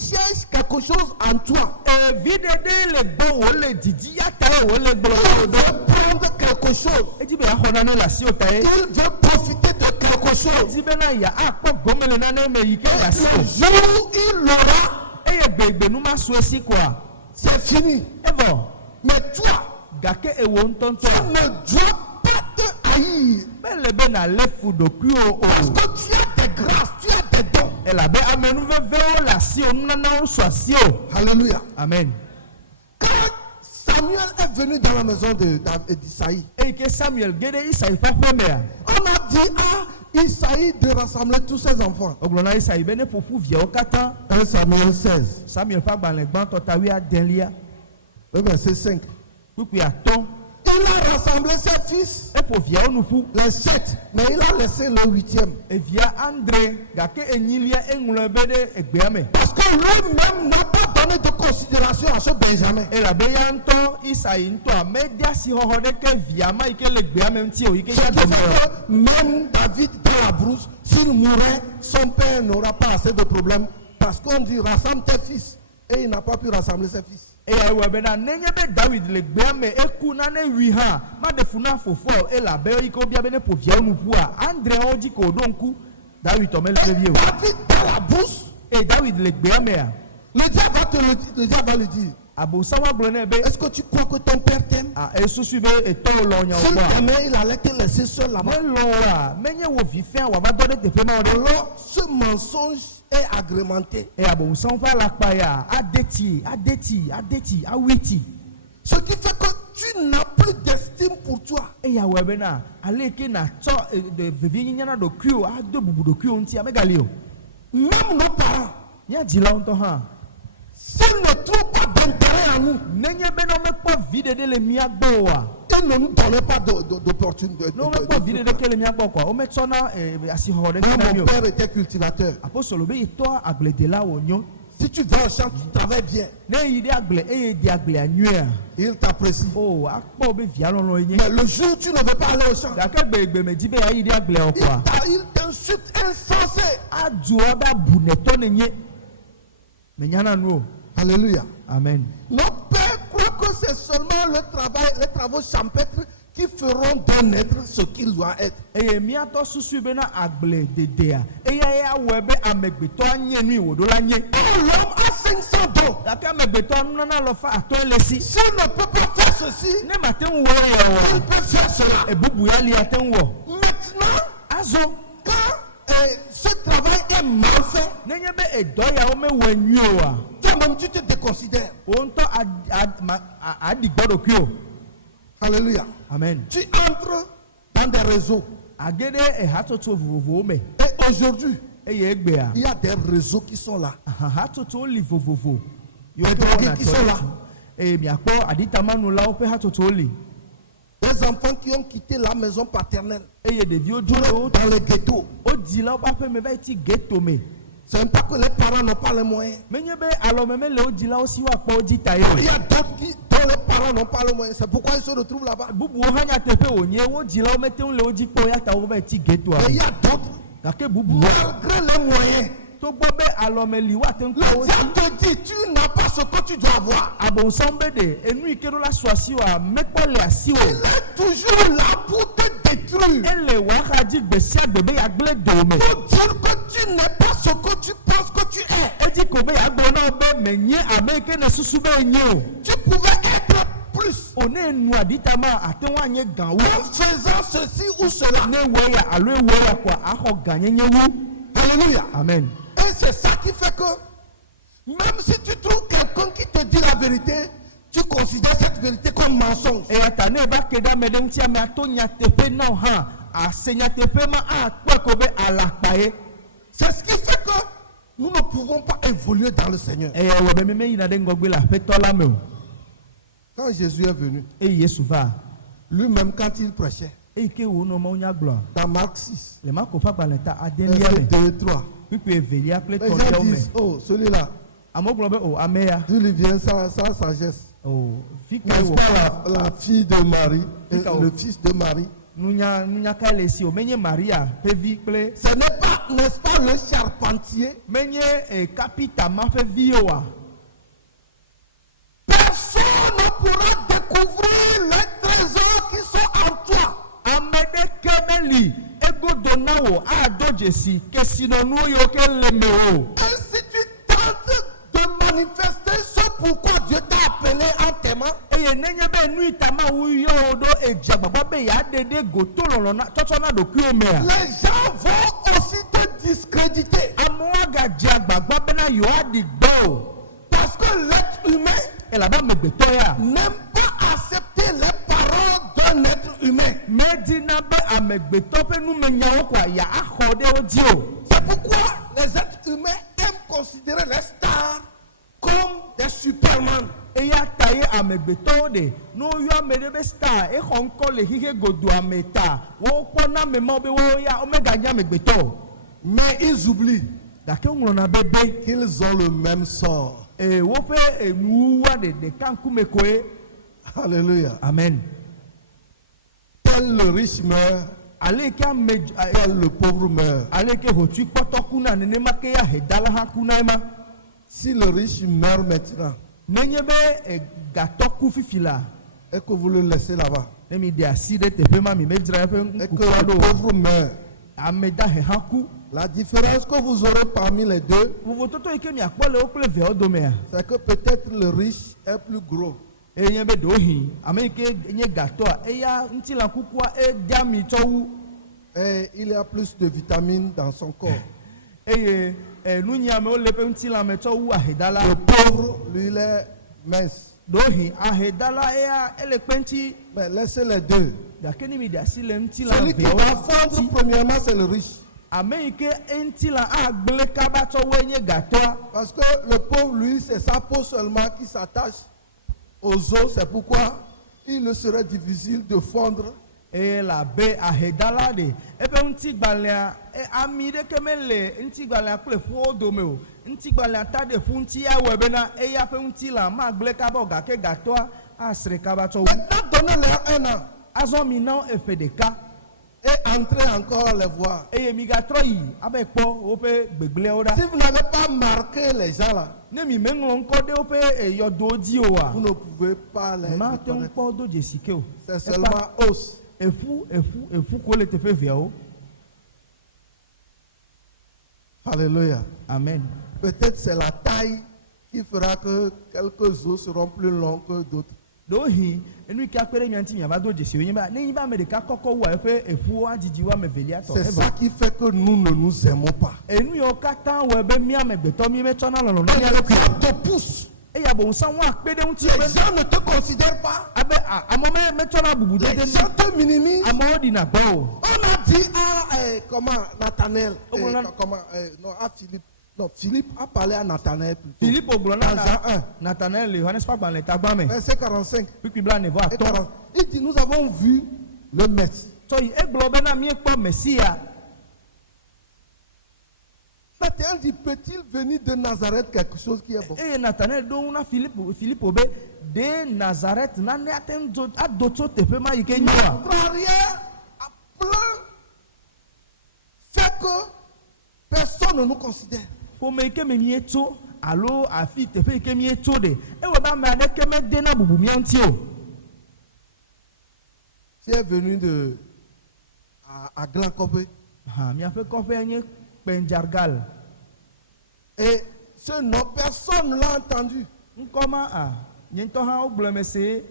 cherche quelque chose en toi. evi ɖeɖe le gbɔ wòle didi ya ta wòle Il gblɔ veut prendre quelque chose. edzi be yaxɔ nane le asiwo ta ye Il veut profiter de quelque chose. edzi bena ya akpɔ gɔme le nane me yi ke le asi Le o jour où il l'aura, eye gbegbe nu ma su esi koa c'est fini. evɔ Mais toi, gake ewo tu ŋutɔŋutɔa ne dois pas te haïr. mele be nalé fu ɖokuiwo Parce o que tu as des grâces, tu as des dons. elabe amenuvevewo le asiwo nunanawo su asiwo Alléluia. amen Quand Samuel est venu dans la maison d'Isaïe, eye ke Samuel ge ɖe Isayi ƒe aƒemea on a dit à Isaïe de rassembler tous ses enfants. wogblɔ na Isayi be ne ƒoƒu viawo katã 1 Samuel 16, Samuel ƒe agbalẽ gbãtɔ ta 11 le verset 5. kpukpui atɔ̃ Il a rassemblé ses fils, eƒo viawo nu ƒu les 7, mais il a laissé le 8e. evia andre gake enyilia eŋlɔe be ɖe egbea me Parce que lui-même n'a pas donné de considération à ce Benjamin. elabe ya ŋutɔ Isayi ŋutɔa mede asi xɔxɔ ɖeke via ma yi ke le gbea me ŋuti o yi ke Ce ya qui fait dɔme que même David dans la brousse, s'il mourait, son père n'aura pas assez de problèmes. Parce qu'on dit rassemble tes fils. Et il n'a pas pu rassembler ses fils. eya ewɔe bena nenye be David le gbea me eku nane wi hã maɖe fu na fofoa o elabe yi ke wobia be ne ƒo viawo nu ƒua andreawo dzi ko wòɖo ŋku David tɔ mele Et vie o David dans la brousse, eye David le gbea mea le diable va lui dire, abosama gblɔ nɛ be est-ce que tu crois que ton père t'aime? esusu be etɔwo lɔ nyawo S'il gbɔa t'aimait, il allait te laisser seul là-bas. melɔa menye wo vi fia wòava dɔ ɖe teƒe ma wo ɖe Alors, ce mensonge est agrémenté. eye abosam ƒe alakpa ya adeti awiti Ce qui fait que tu n'as plus d'estime pour toi. eye awɔe bena ale ke natsɔ vevienyinya na ɖokuiwo ado bubu ɖokuiwo ŋuti megali o Même nos parents, míadzilawo ŋutɔ hã s'ils ne trouvent pas d'intérêt à nous, nenye bena womekpɔ vi ɖeɖe le mía gbɔ oa ils ne nous donnent pas d'opportunité. ne womekpɔ vi ɖeɖe ke le mía gbɔ koa wometsɔna asixɔxɔ ɖeke na Moi, mí mon o père était cultivateur. apostolo be yitɔ agbledela wònyo Si tu vas au champ, tu travailles bien. ne yi ɖe agble eye di agblea nyuia Il t'apprécie. o akpɔ be via lɔlɔ ye nye Mais le jour où tu ne veux pas aller au champ, gake gbegbe medzi be yayi ɖe agblea o koa il t'insulte insensé. adu abe abunɛtɔ ne nye menyana nu o Alléluia. amen Nos pères croient que c'est seulement les travaux champêtres qui feront d'un être ce qu'il doit être. eye míatɔ susu bena agble dedea eya ya awɔe be amegbetɔ anye nu yi wòɖo la nye Et l'homme a 500 dons. gake amegbetɔ nunana lɔ fa atɔe le si S'il ne peut pas faire ceci, ne mate ŋu wɔ ya il wɔ peut faire cela. ebubu ya li ate ŋu wɔ Maintenant, azɔ quand ce travail est mal fait, nenye be edɔ yawo mewɔe nyuie oa toi-même tu te déconsidères. wo ŋutɔ aɖi gbɔ ɖokui o Alléluia. amen Tu entres dans des réseaux. agede ehatoto vovovo me Et aujourd'hui, eye egbea il y a des réseaux qui sont là. hatoto li vovovo yo Les ke drogués wona qui sont là. e miakpo aditamanu la pe hatoto li Des enfants qui ont quitté la maison paternelle eye devio pour djolo être dans les ghettos. o di la pa pe me va ti ghetto me Ce n'est pas que les parents n'ont pas les moyens. menye be alo meme le o di la o si wa po di ta Il ye y a d'autres dont les parents n'ont pas les moyens. C'est pourquoi ils se retrouvent là-bas. bubu o hanya tepe o nye o di la o mete le o di po ya ta o va ti ghetto a Mais il y a d'autres, gake bubu malgré les moyens. to gbo be alo me li wa te Le nko o diable te dit, tu n'as pas ce que tu dois avoir. abonsambe de enu ikero la swasi wa mekpo le asi o Il est toujours là pour te détruire. ele wa haji gbesi agbebe ya gble do me Pour dire que tu n'es pas ce que tu penses que tu es. edi ko be ya gbo na be menye ameke na susu be nye o Tu pouvais être plus one enu aditama atenwa nye gan wo en faisant ceci ou cela. ne wo ya alo ewo ya kwa aho ganyenye wu Alléluia. amen Et c'est ça qui fait que même si tu trouves quelqu'un qui te dit la vérité, tu considères cette vérité comme mensonge. e ata ne ba keda me de nti ame ato nya tepe na ha asenya tepe ma a kwa ko be alakpa ye C'est ce qui fait que nous ne pouvons pas évoluer dans le Seigneur. e wo be me yina de ngogbe la fe to la me o Quand Jésus est venu, e yesu va lui-même quand il prêchait, e ke wo no mo nya glo dans Marc 6, le ma ko fa gbalenta verset adeniame 2 et 3, pipe evelia ple les to gens de me disent, oh, celui-là, amoglo be o ameya d'où il vient sa sagesse. o fika N'est-ce wo pas la fille de Marie, et Fika le fils de Marie? nunya ka le si o menye maria pevi ple Ce n'est pas, n'est-ce pas, le charpentier? menye kapita ma fe vi o wa Personne ne pourra découvrir les trésors qui sont en toi. amede kemeli ego donawo a dojesi kesino nu yo ke le me o Et si tu tentes de manifester ce pourquoi Dieu t'a appelé en t'aimant, eye nenye be nu itama wu yo do eja gbagba be ya dede goto lolo na toto na do ki o me a les gens vont aussi te discréditer. amoaga ja gbagba be na yo adi gbo Parce que l'être humain e la ba me gbeto ya n'aime pas accepter les paroles d'un être humain. medina be amegbeto pe nu me nyawo kwa ya aho de o di o C'est pourquoi les êtres humains aiment considérer les stars comme des supermen. eya ta ye amegbeto de no yo amede be star e ho nko le hihe godo ameta wo kwo na me mo be wo ya omega nya amegbeto Mais ils oublient dake nworo na bebe qu'ils ont le même sort. e wo pe enuwa de kanku mekoe Alléluia. amen Tel le riche meurt, ale ke tel le pauvre meurt. ale ke hotu kpoto kuna ne ma ke ya hedala ha kuna ma Si le riche meurt maintenant nenye be gatoku fifila et que vous le laissez là-bas, ne mi de aside tepe ma mi medra pe et que nkukwado le pauvre meurt, ameda he haku la différence que vous aurez parmi les deux, wo toto ike mi akpole o kple ve odomea c'est que peut-être le riche est plus gros. enye be dohi ameke enye gato a eya ntila kukua e diami towu Et il y a plus de vitamines dans son corps. eye nunya me o lepe ntila me towu ahedala Le pauvre, lui, il est mince. dohi ahedala eya ele penti Mais laissez les deux. dakeni mi dasile ntila Celui qui ve va fondre premièrement, c'est le riche. ameke ntila agble kaba towu enye gato Parce que le pauvre, lui, c'est sa peau seulement qui s'attache aux os. C'est pourquoi il serait difficile de fondre. e la be ahedala de ebe ntigbalea ami de kemele ntigbalea kple fu odome o ntigbalea ta de fu nti ya webe na eya pe ntila ma gble kaba o gake gatoa asre kaba towu Maintenant, donnez-leur un an azɔ mi na efe ɖeka et entrez encore les voir. eye mi gatrɔ yi abe kpɔ woƒe gbegblẽwo Si ɖa vous n'avez pas marqué les gens là, ne mi meŋlɔ ŋkɔ ɖe woƒe yɔdowo dzi oa vous ne pouvez pas les mate ŋu reconnaître. kpɔ do dzesi ke o C'est seulement os. efu ko le teƒe veawo Alléluia. amen Peut-être c'est la taille qui fera que quelques os seront plus longs que d'autres. ɖohi enu yi ke akpe ɖe mia ŋuti miava do dzesi wo nye ba ne nyi be ame ɖeka kɔkɔ wua eƒe eƒuwo adidi wo ame velia tɔ C'est ça qui fait que nous ne nous aimons pas. enu yiwo katã wɔ be mi amegbetɔ mi metsɔna lɔlɔ Et na le diable te pousse. eya bo ŋusã wo akpe ɖe ŋuti Les be gens ne te considèrent pas. abe amo me tsɔna bubu Les dede gens te minimisent. amewo ɖina gbɔ o. On a dit à comment Nathanaël, On a- non à Philippe. Non, Philippe a parlé à Nathanaël plutôt. Philippe gblɔ Dans Jean na 1, Nathanael le Yohanes ƒe agbalẽ tagba me verset 45 kpikpi bla ne vɔ et atɔ 40. Il dit, nous avons vu le Messie. tsɔ yi egblɔ bena miekpɔ Mesia. Nathanaël dit, peut-il venir de Nazareth quelque chose qui est bon? Eye Nathanael ɖo ŋu na Philippe be de Nazareth nane ate ŋu ado tso teƒe ma yi ke nyoa. Contrarié à plein fait que personne ne nous considère. Ƒome yi ke me mietso alo afi teƒe yi ke mietso ɖe ewɔ be ame aɖeke mede na bubu mía ŋuti o. Tu es venu à Glan-Kopé Miaƒe kɔƒea nye Kpenjargal. et ce nom, personne ne l'a entendu. Ŋkɔ ma nye ŋutɔ hã wogblɔ me se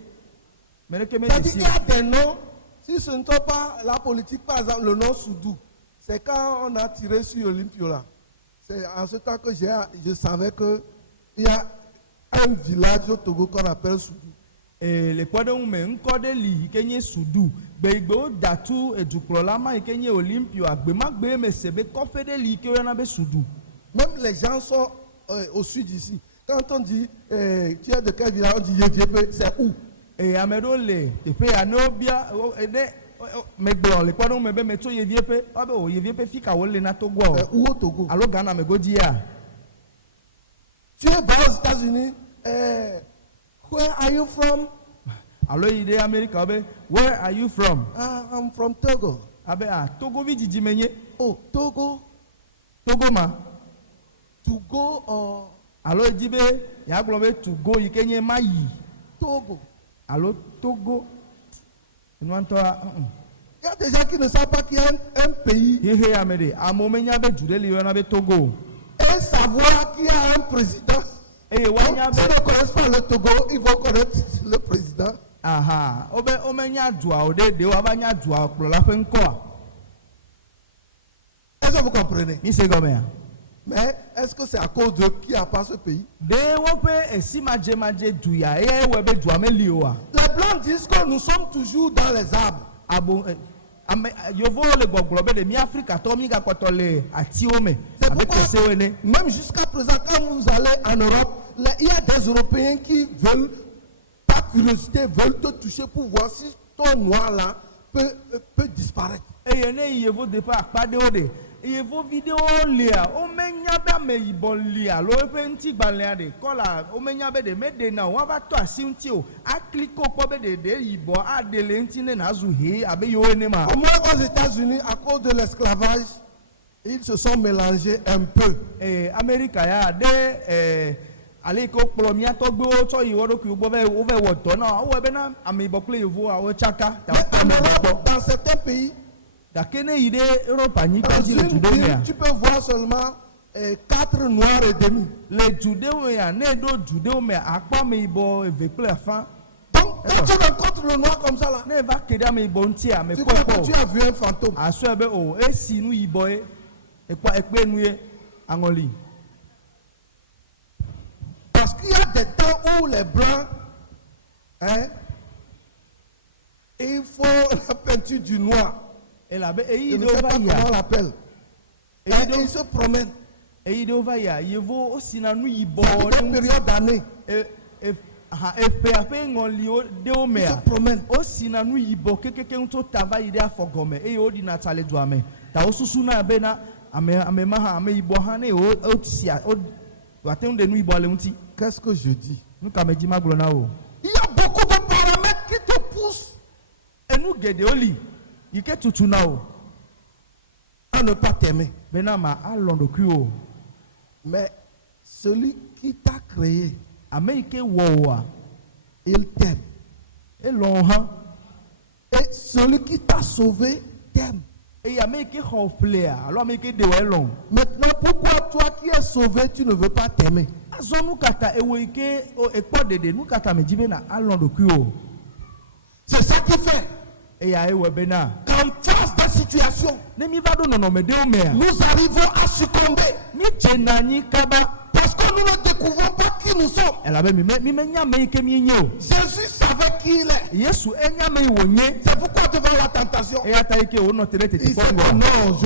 me ɖeke me C'est-à-dire si qu'il y a des noms, si ce ne sont pas la politique, par exemple, le nom Soudou, c'est quand on a tiré sur Olympio là. C'est en ce temps que je savais qu'il y a un village au Togo qu'on appelle Soudou. le kpɔɖeŋu me ŋkɔ ɖe li yi ke nye Sudu gbegbewo datu edukplɔla ma yi ke nye Olympio agbemagbe me se be kɔƒe ɖe li yi ke woyɔna be Sudu. Même les gens sont au sud ici. Quand on dit tu es de quel village, on dit Yédiépé, c'est où? Ame ɖewo le teƒe ya ne wobia ɖe megblɔ le kpɔɖeŋu me be metso Yevieƒe woabe o Yevieƒe fi ka wole na Togoa C'est o où au Togo? alo Ghana me godzi ya. Tu es bas aux États-Unis, where are you from? Alo yi ɖe Amerika be where are you from? Ah, I'm from Togo. Abe Togovi dzidzime nye Oh, Togo, Togo ma. to go or Alo edzi be yeagblɔ be Togo yi ke nye ma yi Togo. alo Togo. Enua ŋutɔa Il y a des gens qui ne savent pas qu'il y a un pays hehe ya me ɖe amewo menya be du ɖe li yɔna be Togo o. et savoir qu'il y a un président. Eye Donc, woanya s'ils be ne connaissent pas le Togo, ils vont connaître le président. wobe womenya duawo ɖe ɖewo ava nya dua kplɔla ƒe ŋkɔa. Est-ce que vous comprenez? Mi se gɔmea. Mais est-ce que c'est à cause de qui a pas ce pays? De woƒe esi madzemadze du ya eya ewɔe be dua meli oa. Les Blancs disent que nous sommes toujours dans les arbres. Abo ame Yovowo le gbɔgblɔ be ɖe mi Afrikatɔwo mi gakpɔtɔ le atiwo me C'est abe pourquoi, kesewo ene. même jusqu'à présent, quand vous allez en Europe, il y a des Européens qui veulent, par curiosité, veulent te toucher pour voir si ton noir là peut disparaître. Eye ne yi yevo de ƒe akpa ɖewo ɖe yevovi ɖewo lia womenya be ameyibɔ li alo eƒe ŋutigbalẽa ɖe kɔla womenya be ɖe meɖena o woava tɔ asi ŋuti o akliko kpɔ be ɖe yibɔ aɖe le ŋuti ne nazu hee abe yewo ene ma. Au moins aux États-Unis, à cause de l'esclavage, ils se sont mélangés un peu. Amerika ya ɖe ale yi ke wokplɔ mía tɔgbewo tsɔ yi wo ɖokuiwo gbɔ wova wɔ dɔ na wowɔ bena ameyibɔ kple yevuwo awo tsaka ta Mais en ame Europe, gbɔ. dans certains pays, Gake ne yi ɖe Europe anyigba dans dzi le du une ɖe ville, mea. tu peux voir seulement 4 noirs et demi. Le du ɖewo ya ne ɖo du ɖewo me akpɔ ameyibɔ eve kple afã. Donc, quand tu rencontres le noir comme ça, là, Ne va ke ɖe ameyibɔ ŋuti ame tu crois que tu kpɔkpɔ as vu un fantôme. asɔe be o esi nu yibɔ ye ekpe nu ye aŋɔli. Parce qu'il y a des temps où les blancs, il faut la peinture du noir. Elabe Je eyi ne ɖewo sais va pas comment on yia l'appelle. Et eyi ɖewo ils se promènent. eyi ɖewo va yia yevo osina nu yibɔ Dans ɖe une ŋuti. période d'année, Eƒea ƒe ŋɔliwo ɖewo ils mea se promènent. osina nu yibɔ kekeke ŋutɔ ta va yi ɖe afɔ gɔme eye woɖina tsa le dua me ta wosusuna bena ame ma hã ame yibɔ hã ne wosia wate ŋu ɖe nu yibɔ le ŋuti. Qu'est-ce que je dis? Nu ka me dzi ma gblɔ na wo. Il y a beaucoup de paramètres qui te poussent Enu geɖewo li yi ke tutu na wo à ne pas t'aimer. bena ma alɔ ɖokui o. Mais celui qui t'a créé, Ame yi ke wɔ woa il t'aime. elɔ wo hã Et celui qui t'a sauvé t'aime. eye ame yi ke xɔ wo ƒlea alo ame yi ke ɖe wo elɔ. Maintenant, pourquoi toi qui es sauvé, tu ne veux pas t'aimer? Azɔ nu kata ewo yi ke ekpɔ ɖeɖe nu kata me dzi bena alɔ ɖokui o. C'est ça qui fait Eya ewɔ bena qu'en face des situations, ne mi va ɖo nɔnɔme ɖewo mea nous arrivons à succomber. mi dzena anyi kaba Parce que nous ne découvrons pas qui nous sommes. elabe mi menya ame yi ke mi nye o. Jésus savait qui il est. yesu enya me wonye C'est pourquoi devant la tentation, eya ta ike wo no tele il tete dit fongo non,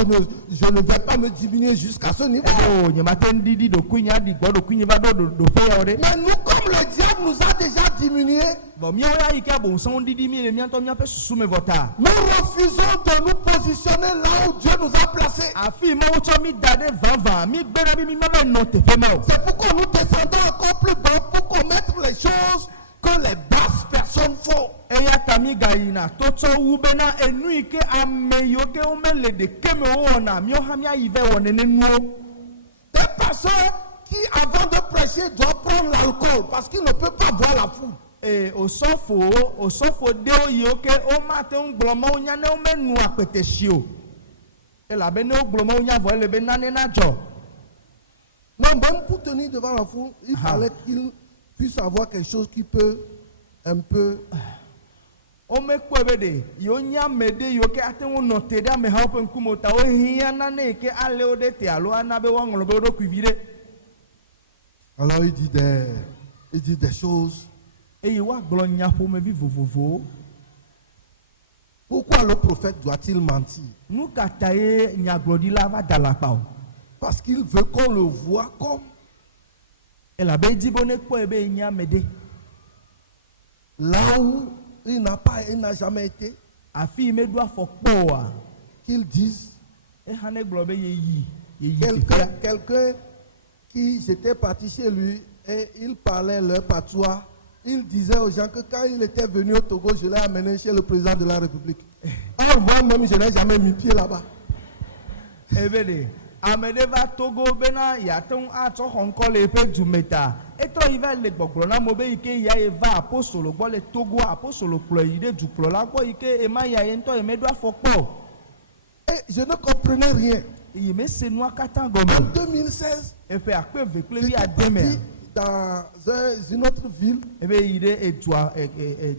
je ne vais pas me diminuer jusqu'à ce niveau. o nyama ten didi do kunya di gbo do kunya ba do fe ya ore Mais nous, comme le diable nous a déjà diminué, bo mi ya ike abonsan didi mi le mi anto mi ape susu me vota nous refusons de nous positionner là où Dieu nous a placés. afi mo wo cho mi dade vava mi gbera bi mi ma be no te fe me o C'est pourquoi nous descendons encore plus bas pour commettre les choses que les basses personnes font. eya ta mi ga yina to cho wu be na enu ike ame yo ke o me le de ke me wo na mi o ha mi ayi ve wo ne nuo Des personnes qui, avant de prêcher, doivent prendre l'alcool parce qu'ils ne peuvent pas voir la foule. osofo de oyi oke o ma te ngbloma onya ne o menu apete si o elabe ne o gbloma onya vo elebe nane na jo Non, même pour tenir devant la foule, il fallait qu'il puisse avoir quelque chose qui peut un peu. o me ko ebe de yo nya me de yo ke ate wo no te da me ha open kumo ta o hiya na ne ke ale o de te alo anabe wa ngolo be do kwivire Alors il dit des choses. eyi wa gblo nya fo me vi vovovo Pourquoi le prophète doit-il mentir? nu kata ye nya glodi la va dala pa o Parce qu'il veut qu'on le voie comme elabe di bo ne ko ebe nya me de là où il n'a jamais été. afi me do afọ po a Qu'il dise e ha ne gblo be ye yi te fa quelqu'un qui j'étais parti chez lui et il parlait leur patois. Il disait aux gens que quand il était venu au Togo, je l'ai amené chez le président de la République. Or moi-même, je n'ai jamais mis pied là-bas. Ebede, amede va Togo bena yaton ato honko le pe dumeta. Etro iva le gbogbo na mo be ike ya eva apostolo gbo le Togo apostolo klo ide duplo la gbo ike e ma ya ento e medo afokpo. Et je ne comprenais rien. Yi me senu akata En gomo. 2016, E fe akpe vekle bi j'étais ademe. parti dans une autre ville Ebe ide edua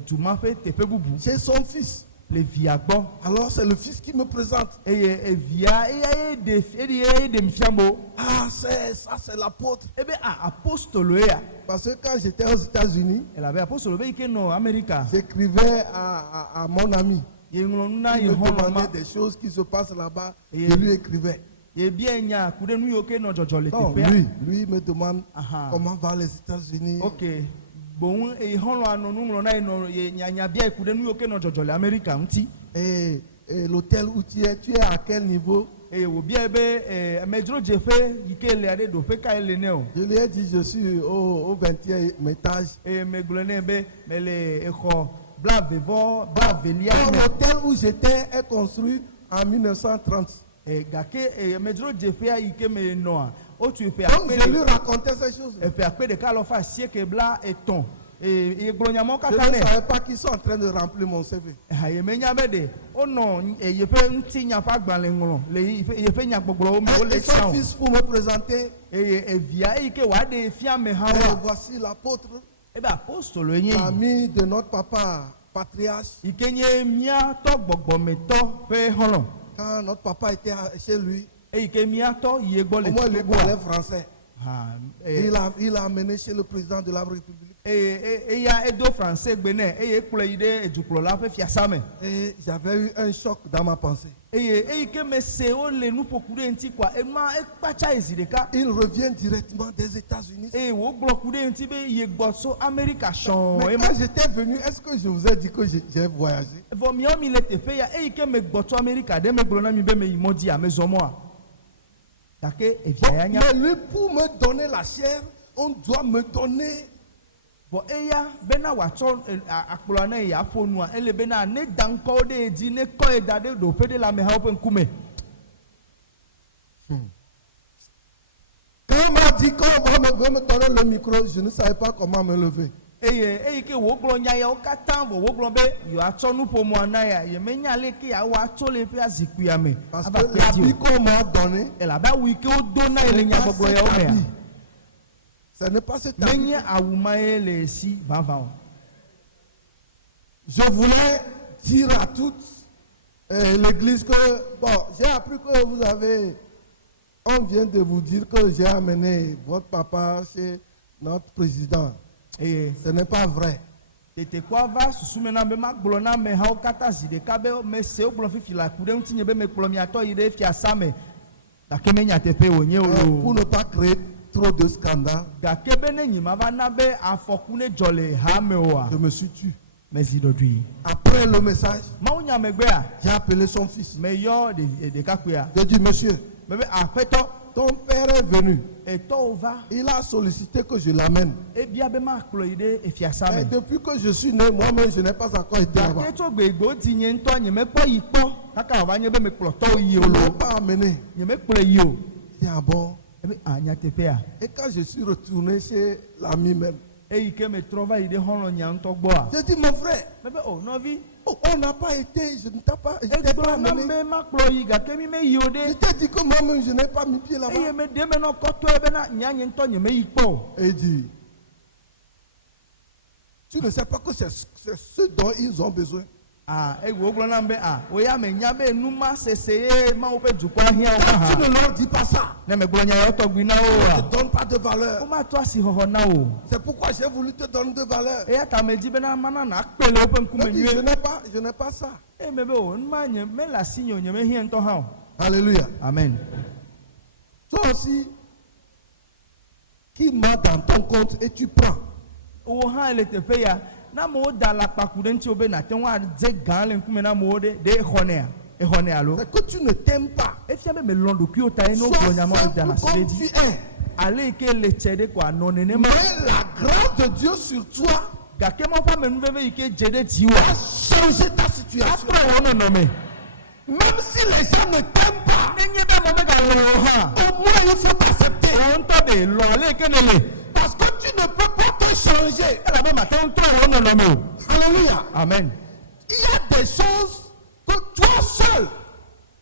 duma fe tepe bubu. chez son fils. Le via gbo. Alors c'est le fils qui me présente. Eye e via e de mfiambo. Ah, c'est l'apôtre. Ebe apostolo ya. Parce que quand j'étais aux États-Unis, Elle avait apostolo be ike no America. j'écrivais à mon ami. Ye nglo na Il ye me hon demandait des choses qui se passent là-bas. Et- Je lui écrivais. ye bien nya kude nu yoke no jojo le Non, tepe lui me demande Aha. comment va les États-Unis. okay bon e honlo anu nu nglo na no ye nya bia kude nu yoke no jojo le America nti Et l'hôtel où tu es à quel niveau? e wo bia be medro jefe yike le ade do pe kai le ne o Je lui ai dit, je suis au 20e étage. e meglone be mele echo bla vevo bla velia Alors, l'hôtel où j'étais est construit en 1930. e gake medro jefe yike me no a o tu pe Donc, je lui akpe racontais ces choses. e pe akpe de ka lo fa sieke bla eton e glonyamo Je kata ne ne savais pas qu'ils sont en train de remplir mon CV. ayemenya be de ono yepe nti nya pa gbale nglo le yepe nya gbogboro o me o le Et son sound fils pour me présenter. evia ike wa de fia me Et hawa voici l'apôtre, ebe apostolo enye l'ami de notre papa, patriarche. ike nye mia to gbogbo me to pe hono Quand notre papa était chez lui, e ike mia to ye gbo au le moins il Togo parlait français. ha Il a amené chez le président de la République. ya edo français gbene eye kplo ide edukplo la fe fia same Et j'avais eu un choc dans ma pensée. ike me se o le nu pokude nti kwa ema ekpacha ezideka Il revient directement des États-Unis. wo gbo kude nti be ye gbo so America shon Mais quand j'étais venu, est-ce que je vous ai dit que j'ai voyagé? for mi o mi le tefe ya ike me gbo to America de me gbo na mi be me imodi a me zomo a dake evia ya nya Mais lui, pour me donner la chair, on doit me donner. for eya bena wa cho akplo na ya fonu a ele bena ne danko de di ne ko e dade do pe de la me help nkume Quand on m'a dit qu'on veut me donner le micro, je ne savais pas comment me lever. eye ke wo glo nya ya o katan wo glo be yo acho nu po mo na ya ye menya le ke ya wa cho le pe aziku ya me Parce que la vie qu'on m'a donnée, ela ba wi ke o do na ele nya gbogbo ya o me a ce n'est pas cet habit. menye awuma ele si vava o Je voulais dire à toute l'église que, bon, j'ai appris que vous avez, on vient de vous dire que j'ai amené votre papa chez notre président. eh Ce n'est pas vrai. Tete kwa va susume na be ma gblɔ na me hawo kata zi ɖeka be me se wo gblɔ fifi la ku ɖe ŋuti nye be me kplɔ miatɔ yi ɖe fiasa me gake me nyateƒe wònye Pour o. ne pas créer trop de scandales, Gake be ne nyima va na be afɔku ne dzɔ le hame oa je me suis tué. me zi ɖoɖoe. Après le message, Mawu nya megbea j'ai appelé son fils. me yɔ ɖekakpuia J'ai dit, monsieur, me be aƒetɔ ton père est venu. etɔwo va Il a sollicité que je l'amène. ebia be makplɔ yi ɖe efiasa Et me. depuis que je suis né, moi-même, je n'ai pas encore été là-bas. Gake tso gbegbe di nye ŋutɔ nye mekpɔ yi kpɔ kaka wòva nye be mekplɔ tɔwo yi Je o ne l'ai lo pas amené. nye mekplɔ yi o. Il dit, ah bon. Ebe nyateƒea. Et quand je suis retourné chez l'ami même, Eyi ke me trɔ va yi ɖe xɔlɔ̃ nya ŋutɔ gbɔa. j'ai dit, mon frère, Me be o nɔvi. on n'a pas été, je ne t'ai pas, je t'ai pas Egblɔ na amené. be makplɔ yi gake mi me yi o Je ɖe. t'ai dit que moi-même, je n'ai pas mis pied là-bas. Eye me ɖe me nɔ kɔtɔe bena nya nye ŋutɔ nye me yi kpɔ o. Et il dit, tu ne sais pas que c'est ce dont ils ont besoin. Eyi wo gblɔ na be o ya me nya be numa sese ye Mawu ƒe dukɔa hiã wo Tu ne hã. leur dis pas ça. Ne me gblɔ nya yɔ tɔgbi na Ne wo te donne pas de valeur. o. Womatɔ asixɔxɔ na o. C'est pourquoi j'ai voulu te donner de valeur. Eya ta me di bena mana na akpe le woƒe Je ŋkume dis, nyuie. je n'ai pas ça. Eye me be o numa nye me le asi nye o nye me hiã ŋutɔ hã o. Alléluia. Amen. Toi aussi, qui m'a dans ton compte et tu prends. Wo hã le teƒe ya. Na amewo da alakpaku ɖe ŋuti wo be nate ŋu adze gã le ŋkume na amewo ɖe exɔnɛ alo. C'est que tu ne t'aimes pas. Efia be melɔ̃ ɖokuiwo ta ye ne Sois wogblɔ nya mawo da na simple asi ɖe comme tu dzi. es. Ale yi ke le tse ɖe ko anɔ nenema. Mais la grâce de Dieu sur toi Gake mawo ƒe amenuveve yi ke dze ɖe dziwò. a changé ta situation. Atrɔ wɔ nɔnɔme. Même si les gens ne t'aiment pas, Nenye be mo megalɔ wò hã. au moins il faut t'accepter. Wò ŋutɔ de lɔ ale yi ke ne le. Parce que tu ne peux pas te changer. Elabe mate ŋu trɔ wɔ nɔnɔme o. Alléluia. Amen. Il y a des choses que toi seul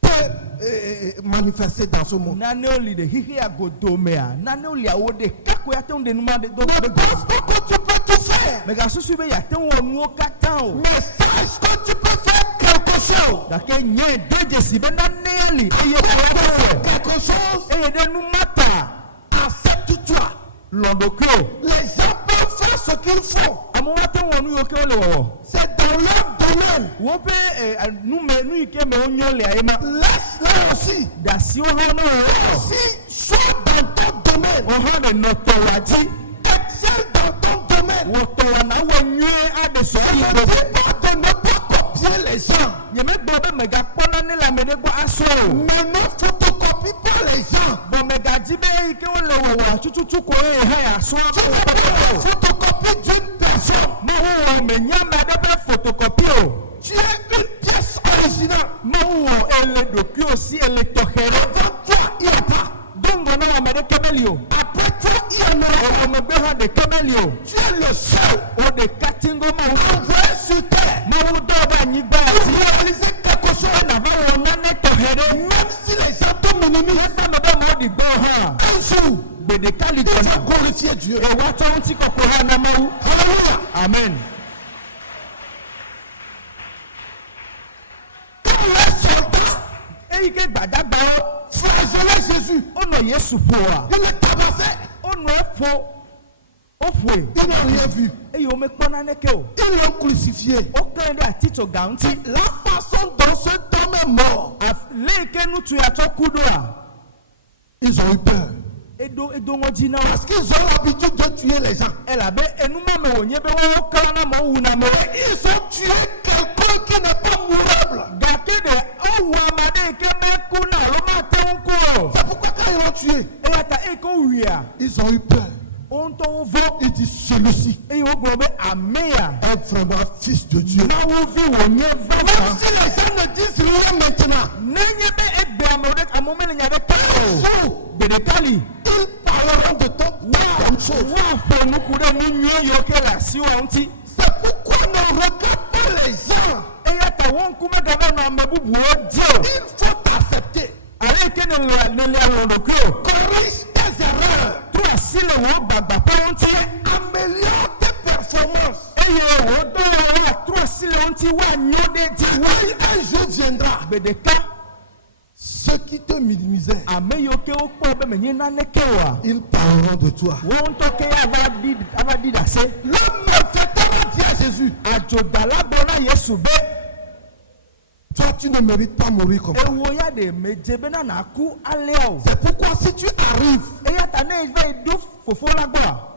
peux manifester dans ce monde. Nanewo li ɖe xixia godomea. Nanewo li awo ɖeka ko ya te ŋu ɖe numa ɖe do Ne ɖe pense pas que tu peux tout faire. megasusu be yate ŋu wɔ nuwo katã o. Mais sache que tu peux faire quelque chose. Gake nye do dzesi be nanea li eye wòya ɖe fɛ. Quelque chose, Eye ɖe nu ma ta accepte-toi. lɔ ɖokuiwo. Les gens peuvent faire ce qu'ils font. Amewo ate ŋu wɔ nu yiwo ke wole wɔwɔ. C'est dans leur domaine. Woƒe nu yi ke me wonyo le ayi ma. Laisse-les aussi. Dasiwo hã ne wɔwɔ. Si, sois dans ton domaine. Wɔhã le nɔ tɔwɔa dzi. Excelle dans ton domaine. Wɔ tɔwɔa na wɔ nyuie aɖe sɔ Ne yi dis gbɔ. pas de ne pas copier les gens. Nye megblɔ be megakpɔ nane le ame ɖe gbɔ asɔ o. Mais ne photocopie pas les gens. Bɔn megadzi be eyi ke wole wɔwɔa tututu ko eye hã yasɔ. Photocopie d'une personne. Mawu wɔ menya ame aɖe ƒe photocopie o. Tu es une pièce originale. Mawu wɔ ele ɖokuiwo si ele tɔxɛ ɖe. Avant toi, il n'y a pas. Do ŋgɔ na ame ɖeke meli o. Après toi, il y en a. Ame megbe hã ɖeke meli o. Tu es le seul. O ɖeka tingo mawu. Envoyé sur terre. Mawu dɔ ɖe anyigba Pour dzi. réaliser quelque chose. Nava wɔ nane tɔxɛ ɖe. Même si les gens te minimisent. Eƒe me be mawo ɖi gbɔ hã. Un jour, Gbeɖeka li tu vas gbɔna. glorifier Dieu. Eye woatsɔ ŋutikɔkɔe hã na Mawu. Alléluia. Amen. Quand les soldats Eyi ke gbadagbawo flagellaient Jésus, wonɔ Yesu ƒoa. ils le tabassaient. Wonɔ eƒo. Woƒoe. Ils n'ont rien vu. Eye womekpɔ naneke o. Ils l'ont crucifié. Woklãe ɖe atitsoga ŋuti. La façon dont cet homme est mort, Le yi ke ŋutsu ya tsɔ ku ɖoa. ils ont eu peur. Edo ŋɔdzi na wo. Parce qu'ils ont l'habitude de tuer les gens. Elabe enuma me wònye be wowo klã na me wuna me. Ils ont tué quelqu'un qui n'est pas mourable. Gake ɖe wowu ame aɖe yi ke meku na alo mate ŋu ku o. C'est pourquoi quand ils l'ont tué, Eya ta eyi ke wowuia. ils ont eu peur. Wo ŋutɔ wovɔ. Ils disent celui-ci Eye wogblɔ be ame ya. est vraiment fils de Dieu. Mawuvi wònye Même vɔvɔ. si les gens ne disent rien maintenant, Nenye be egbe amewo mele nya ɖe ka o. jour, Gbeɖeka li. ils parleront de toi comme chose. Woaƒo nuku ɖe nu nyuie yiwo ke le asiwò ŋuti. C'est pourquoi ne regarde pas les gens. Eya ta wo ŋku megava nɔ ame bubuwo dzi o. Il faut accepter. Ale yi ke ne le alɔ ɖokui o. Corrige tes erreurs. Trɔ asi le wò gbagbãƒe ŋuti. Améliore tes performances. Eye wò dɔwɔwɔ trɔ asi le ŋuti woanyo ɖe dzi. Oui, un jour viendra. Gbeɖeka Ceux qui te minimisaient, ame yiwo ke wokpɔ be menye naneke oa. ils parleront de toi. Wo ŋutɔ ke ava ɖi ɖase. Le malfaiteur va dire à Jésus. adzodala gbɔna yesu be Toi, tu ne mérites pas mourir comme ça. ewo ya de medze bena naku alea o. C'est pourquoi si tu arrives, eya ta ne va edo fofo la gbɔa.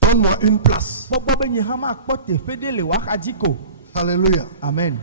donne-moi une place. Gbɔgbɔ be nye hã ma kpɔ teƒe ɖe le woaxadzi ko. Alléluia. Amen.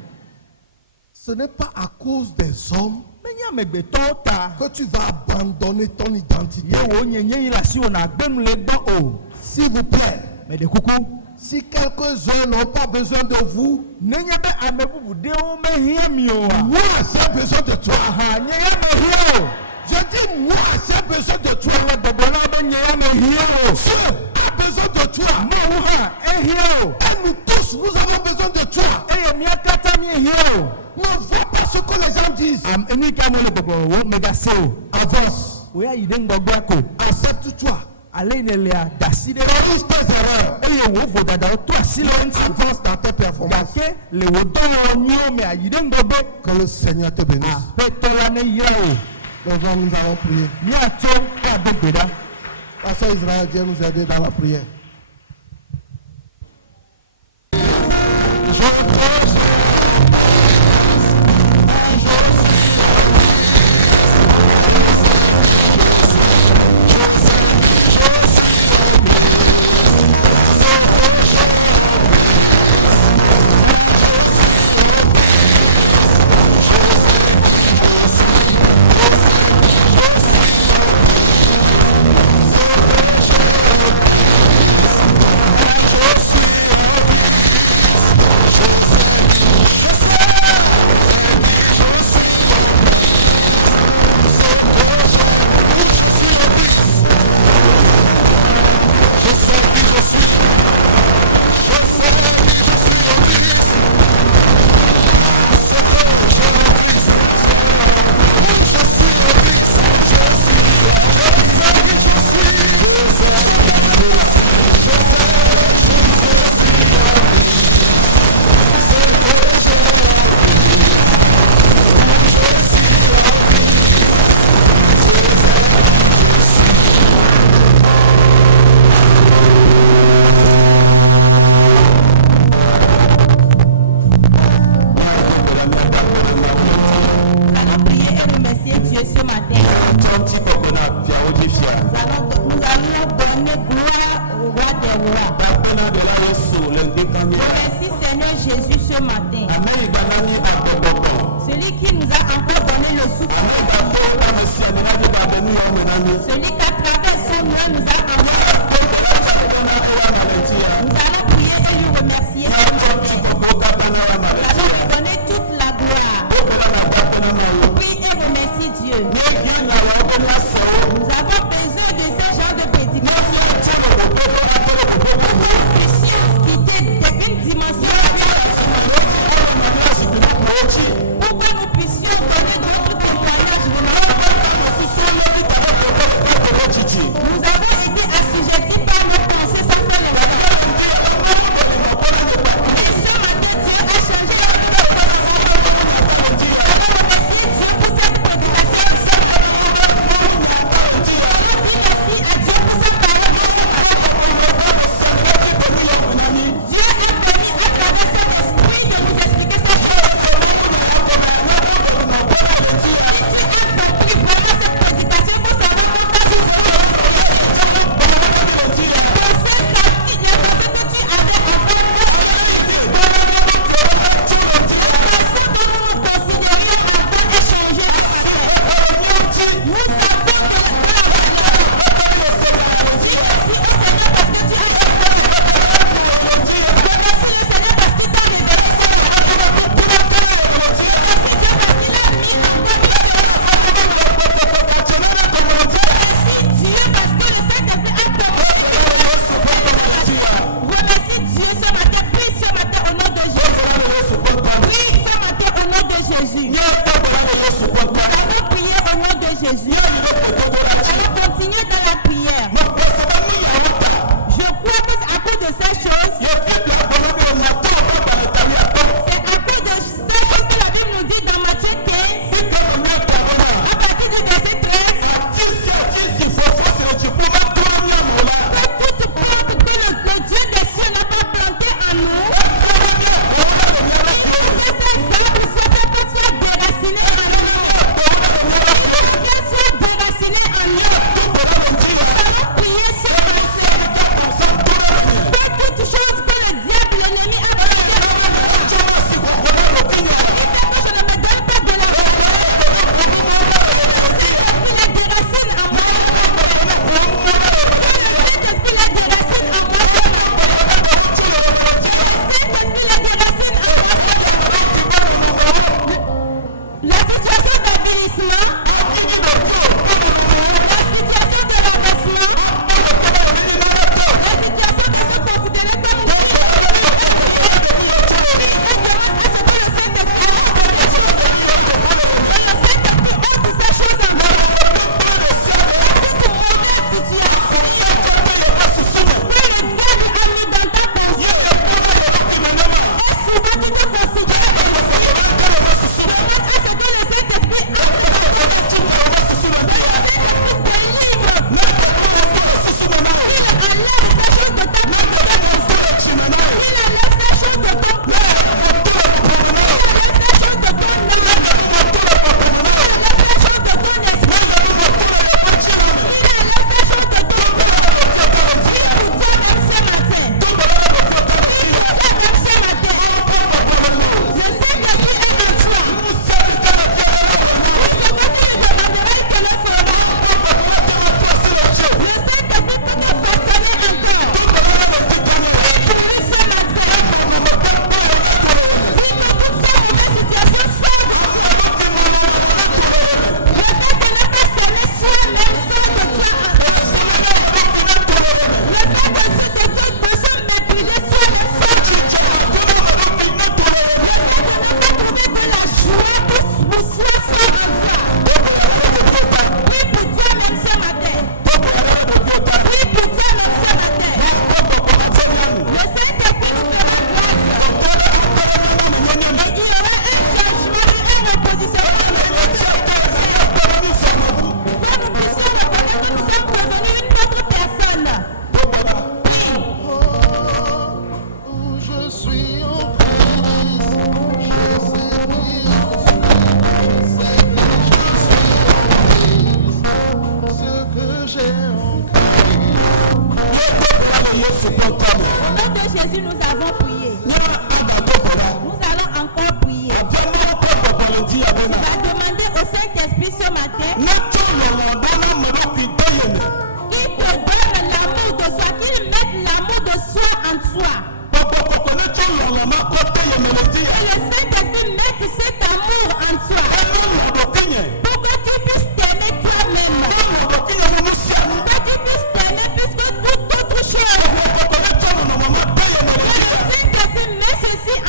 Ce n'est pas à cause des hommes Menye amegbetɔwo ta. que tu vas abandonner ton identité. Ye wo nyenye yi le asi wo na gbem le gbɔ o. S'il vous plaît, Me de kuku. si quelques-uns n'ont pas besoin de vous, Nenye be ame bubu ɖewo mehia mi oa. moi j'ai besoin de toi. Aha, nye ya mehia o. Je dis moi j'ai besoin de toi. Le bɔbɔ la be nye ya mehia o. Dieu a besoin de toi. Mawu hã ehia o. Et nous tous, nous avons besoin de toi. Eye mía katã miehia o. Ne vois pas ce que les gens disent. Enu ka mo le bɔbɔ wo megase o. Avance. O ya yi ɖe ŋgɔgbea ko. Accepte-toi. Ale yi ne lea da asi ɖe. Corrige tes erreurs. Eye wo vo dadawo to asi le eŋuti. Avance dans tes performances. Gake le wo dɔwɔwɔ nyuiwo me ayi ɖe ŋgɔgbe. Que le Seigneur te bénisse. Aƒetɔ la ne yra o. Maintenant, nous allons prier. Míatso kple ado gbe ɖa. Pasteur Israël, Dieu nous aider dans la prière.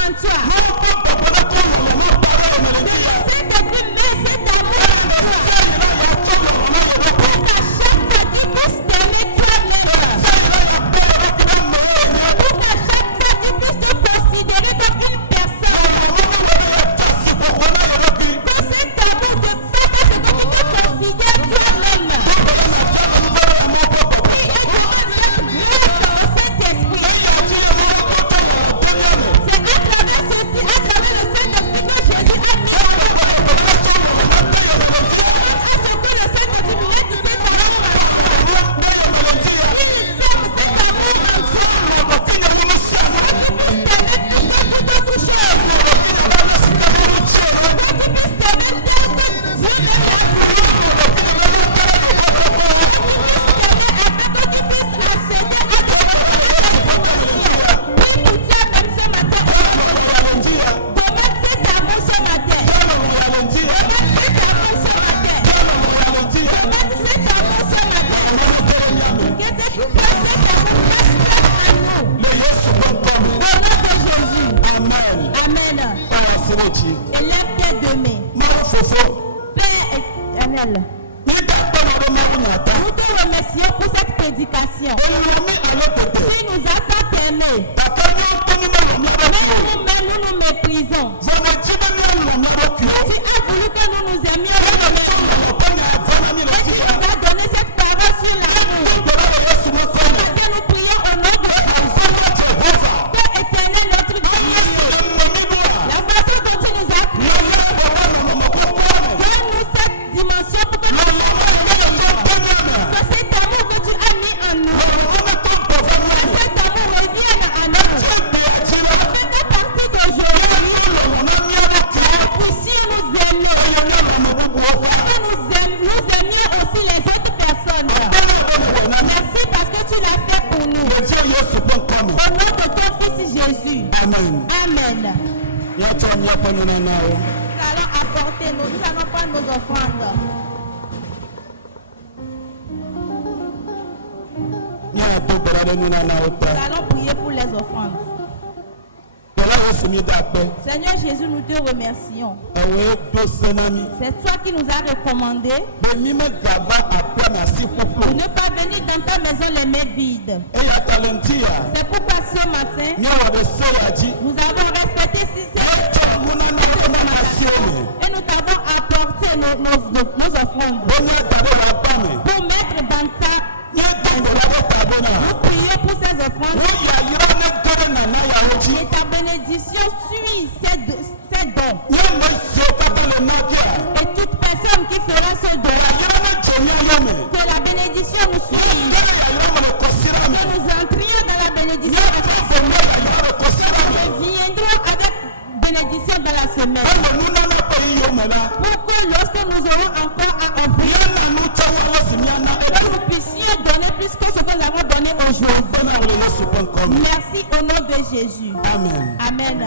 en toi. Saint-Esprit, mets cet amour en toi. Pour qu'à chaque fois qu'il puisse t'aimer toi-même. Pour qu'à chaque fois qu'il puisse te considérer comme une personne. Que cet amour te fasse ce que tu te considères toi-même. Élève tes deux mains. Père éternel, nous te remercions pour cette prédication. Tu nous as pas aimés. Nous nous méprisons. Tu as voulu que nous nous aimions. Et tu nous as donné cette parole sur l'amour. Que nous prions au nom de Jésus. Père éternel, notre Dieu. La façon dont tu nous as créés. Donne-nous cette dimension pour que nous que cet amour que tu as mis en nous. Cet amour revienne en nous. À partir d'aujourd'hui, puissions nous aimer. Que nous aimions aussi les autres personnes. Merci parce que tu l'as fait pour nous. Au nom de ton Fils Jésus. Amen. Amen. Nous allons apporter nous allons prendre nos offrandes. Nous allons prier pour les offrandes. Seigneur Jésus, nous te remercions. C'est toi qui nous as recommandé de ne pas venir dans ta maison les mains vides. C'est pourquoi ce matin, nous avons respecté et nous t'avons apporté nos offrandes pour mettre dans ta. Nous prions pour ces offrandes. Et ta bénédiction suit ces dons. Et toute personne qui fera ce don, que la bénédiction nous suive. Que nous entrions dans la bénédiction de la semaine. Nous viendrons avec bénédiction dans la semaine. Pour que lorsque nous aurons encore à offrir, que nous puissions donner plus que ce que nous avons donné aujourd'hui. Merci au nom de Jésus. Amen. Amen.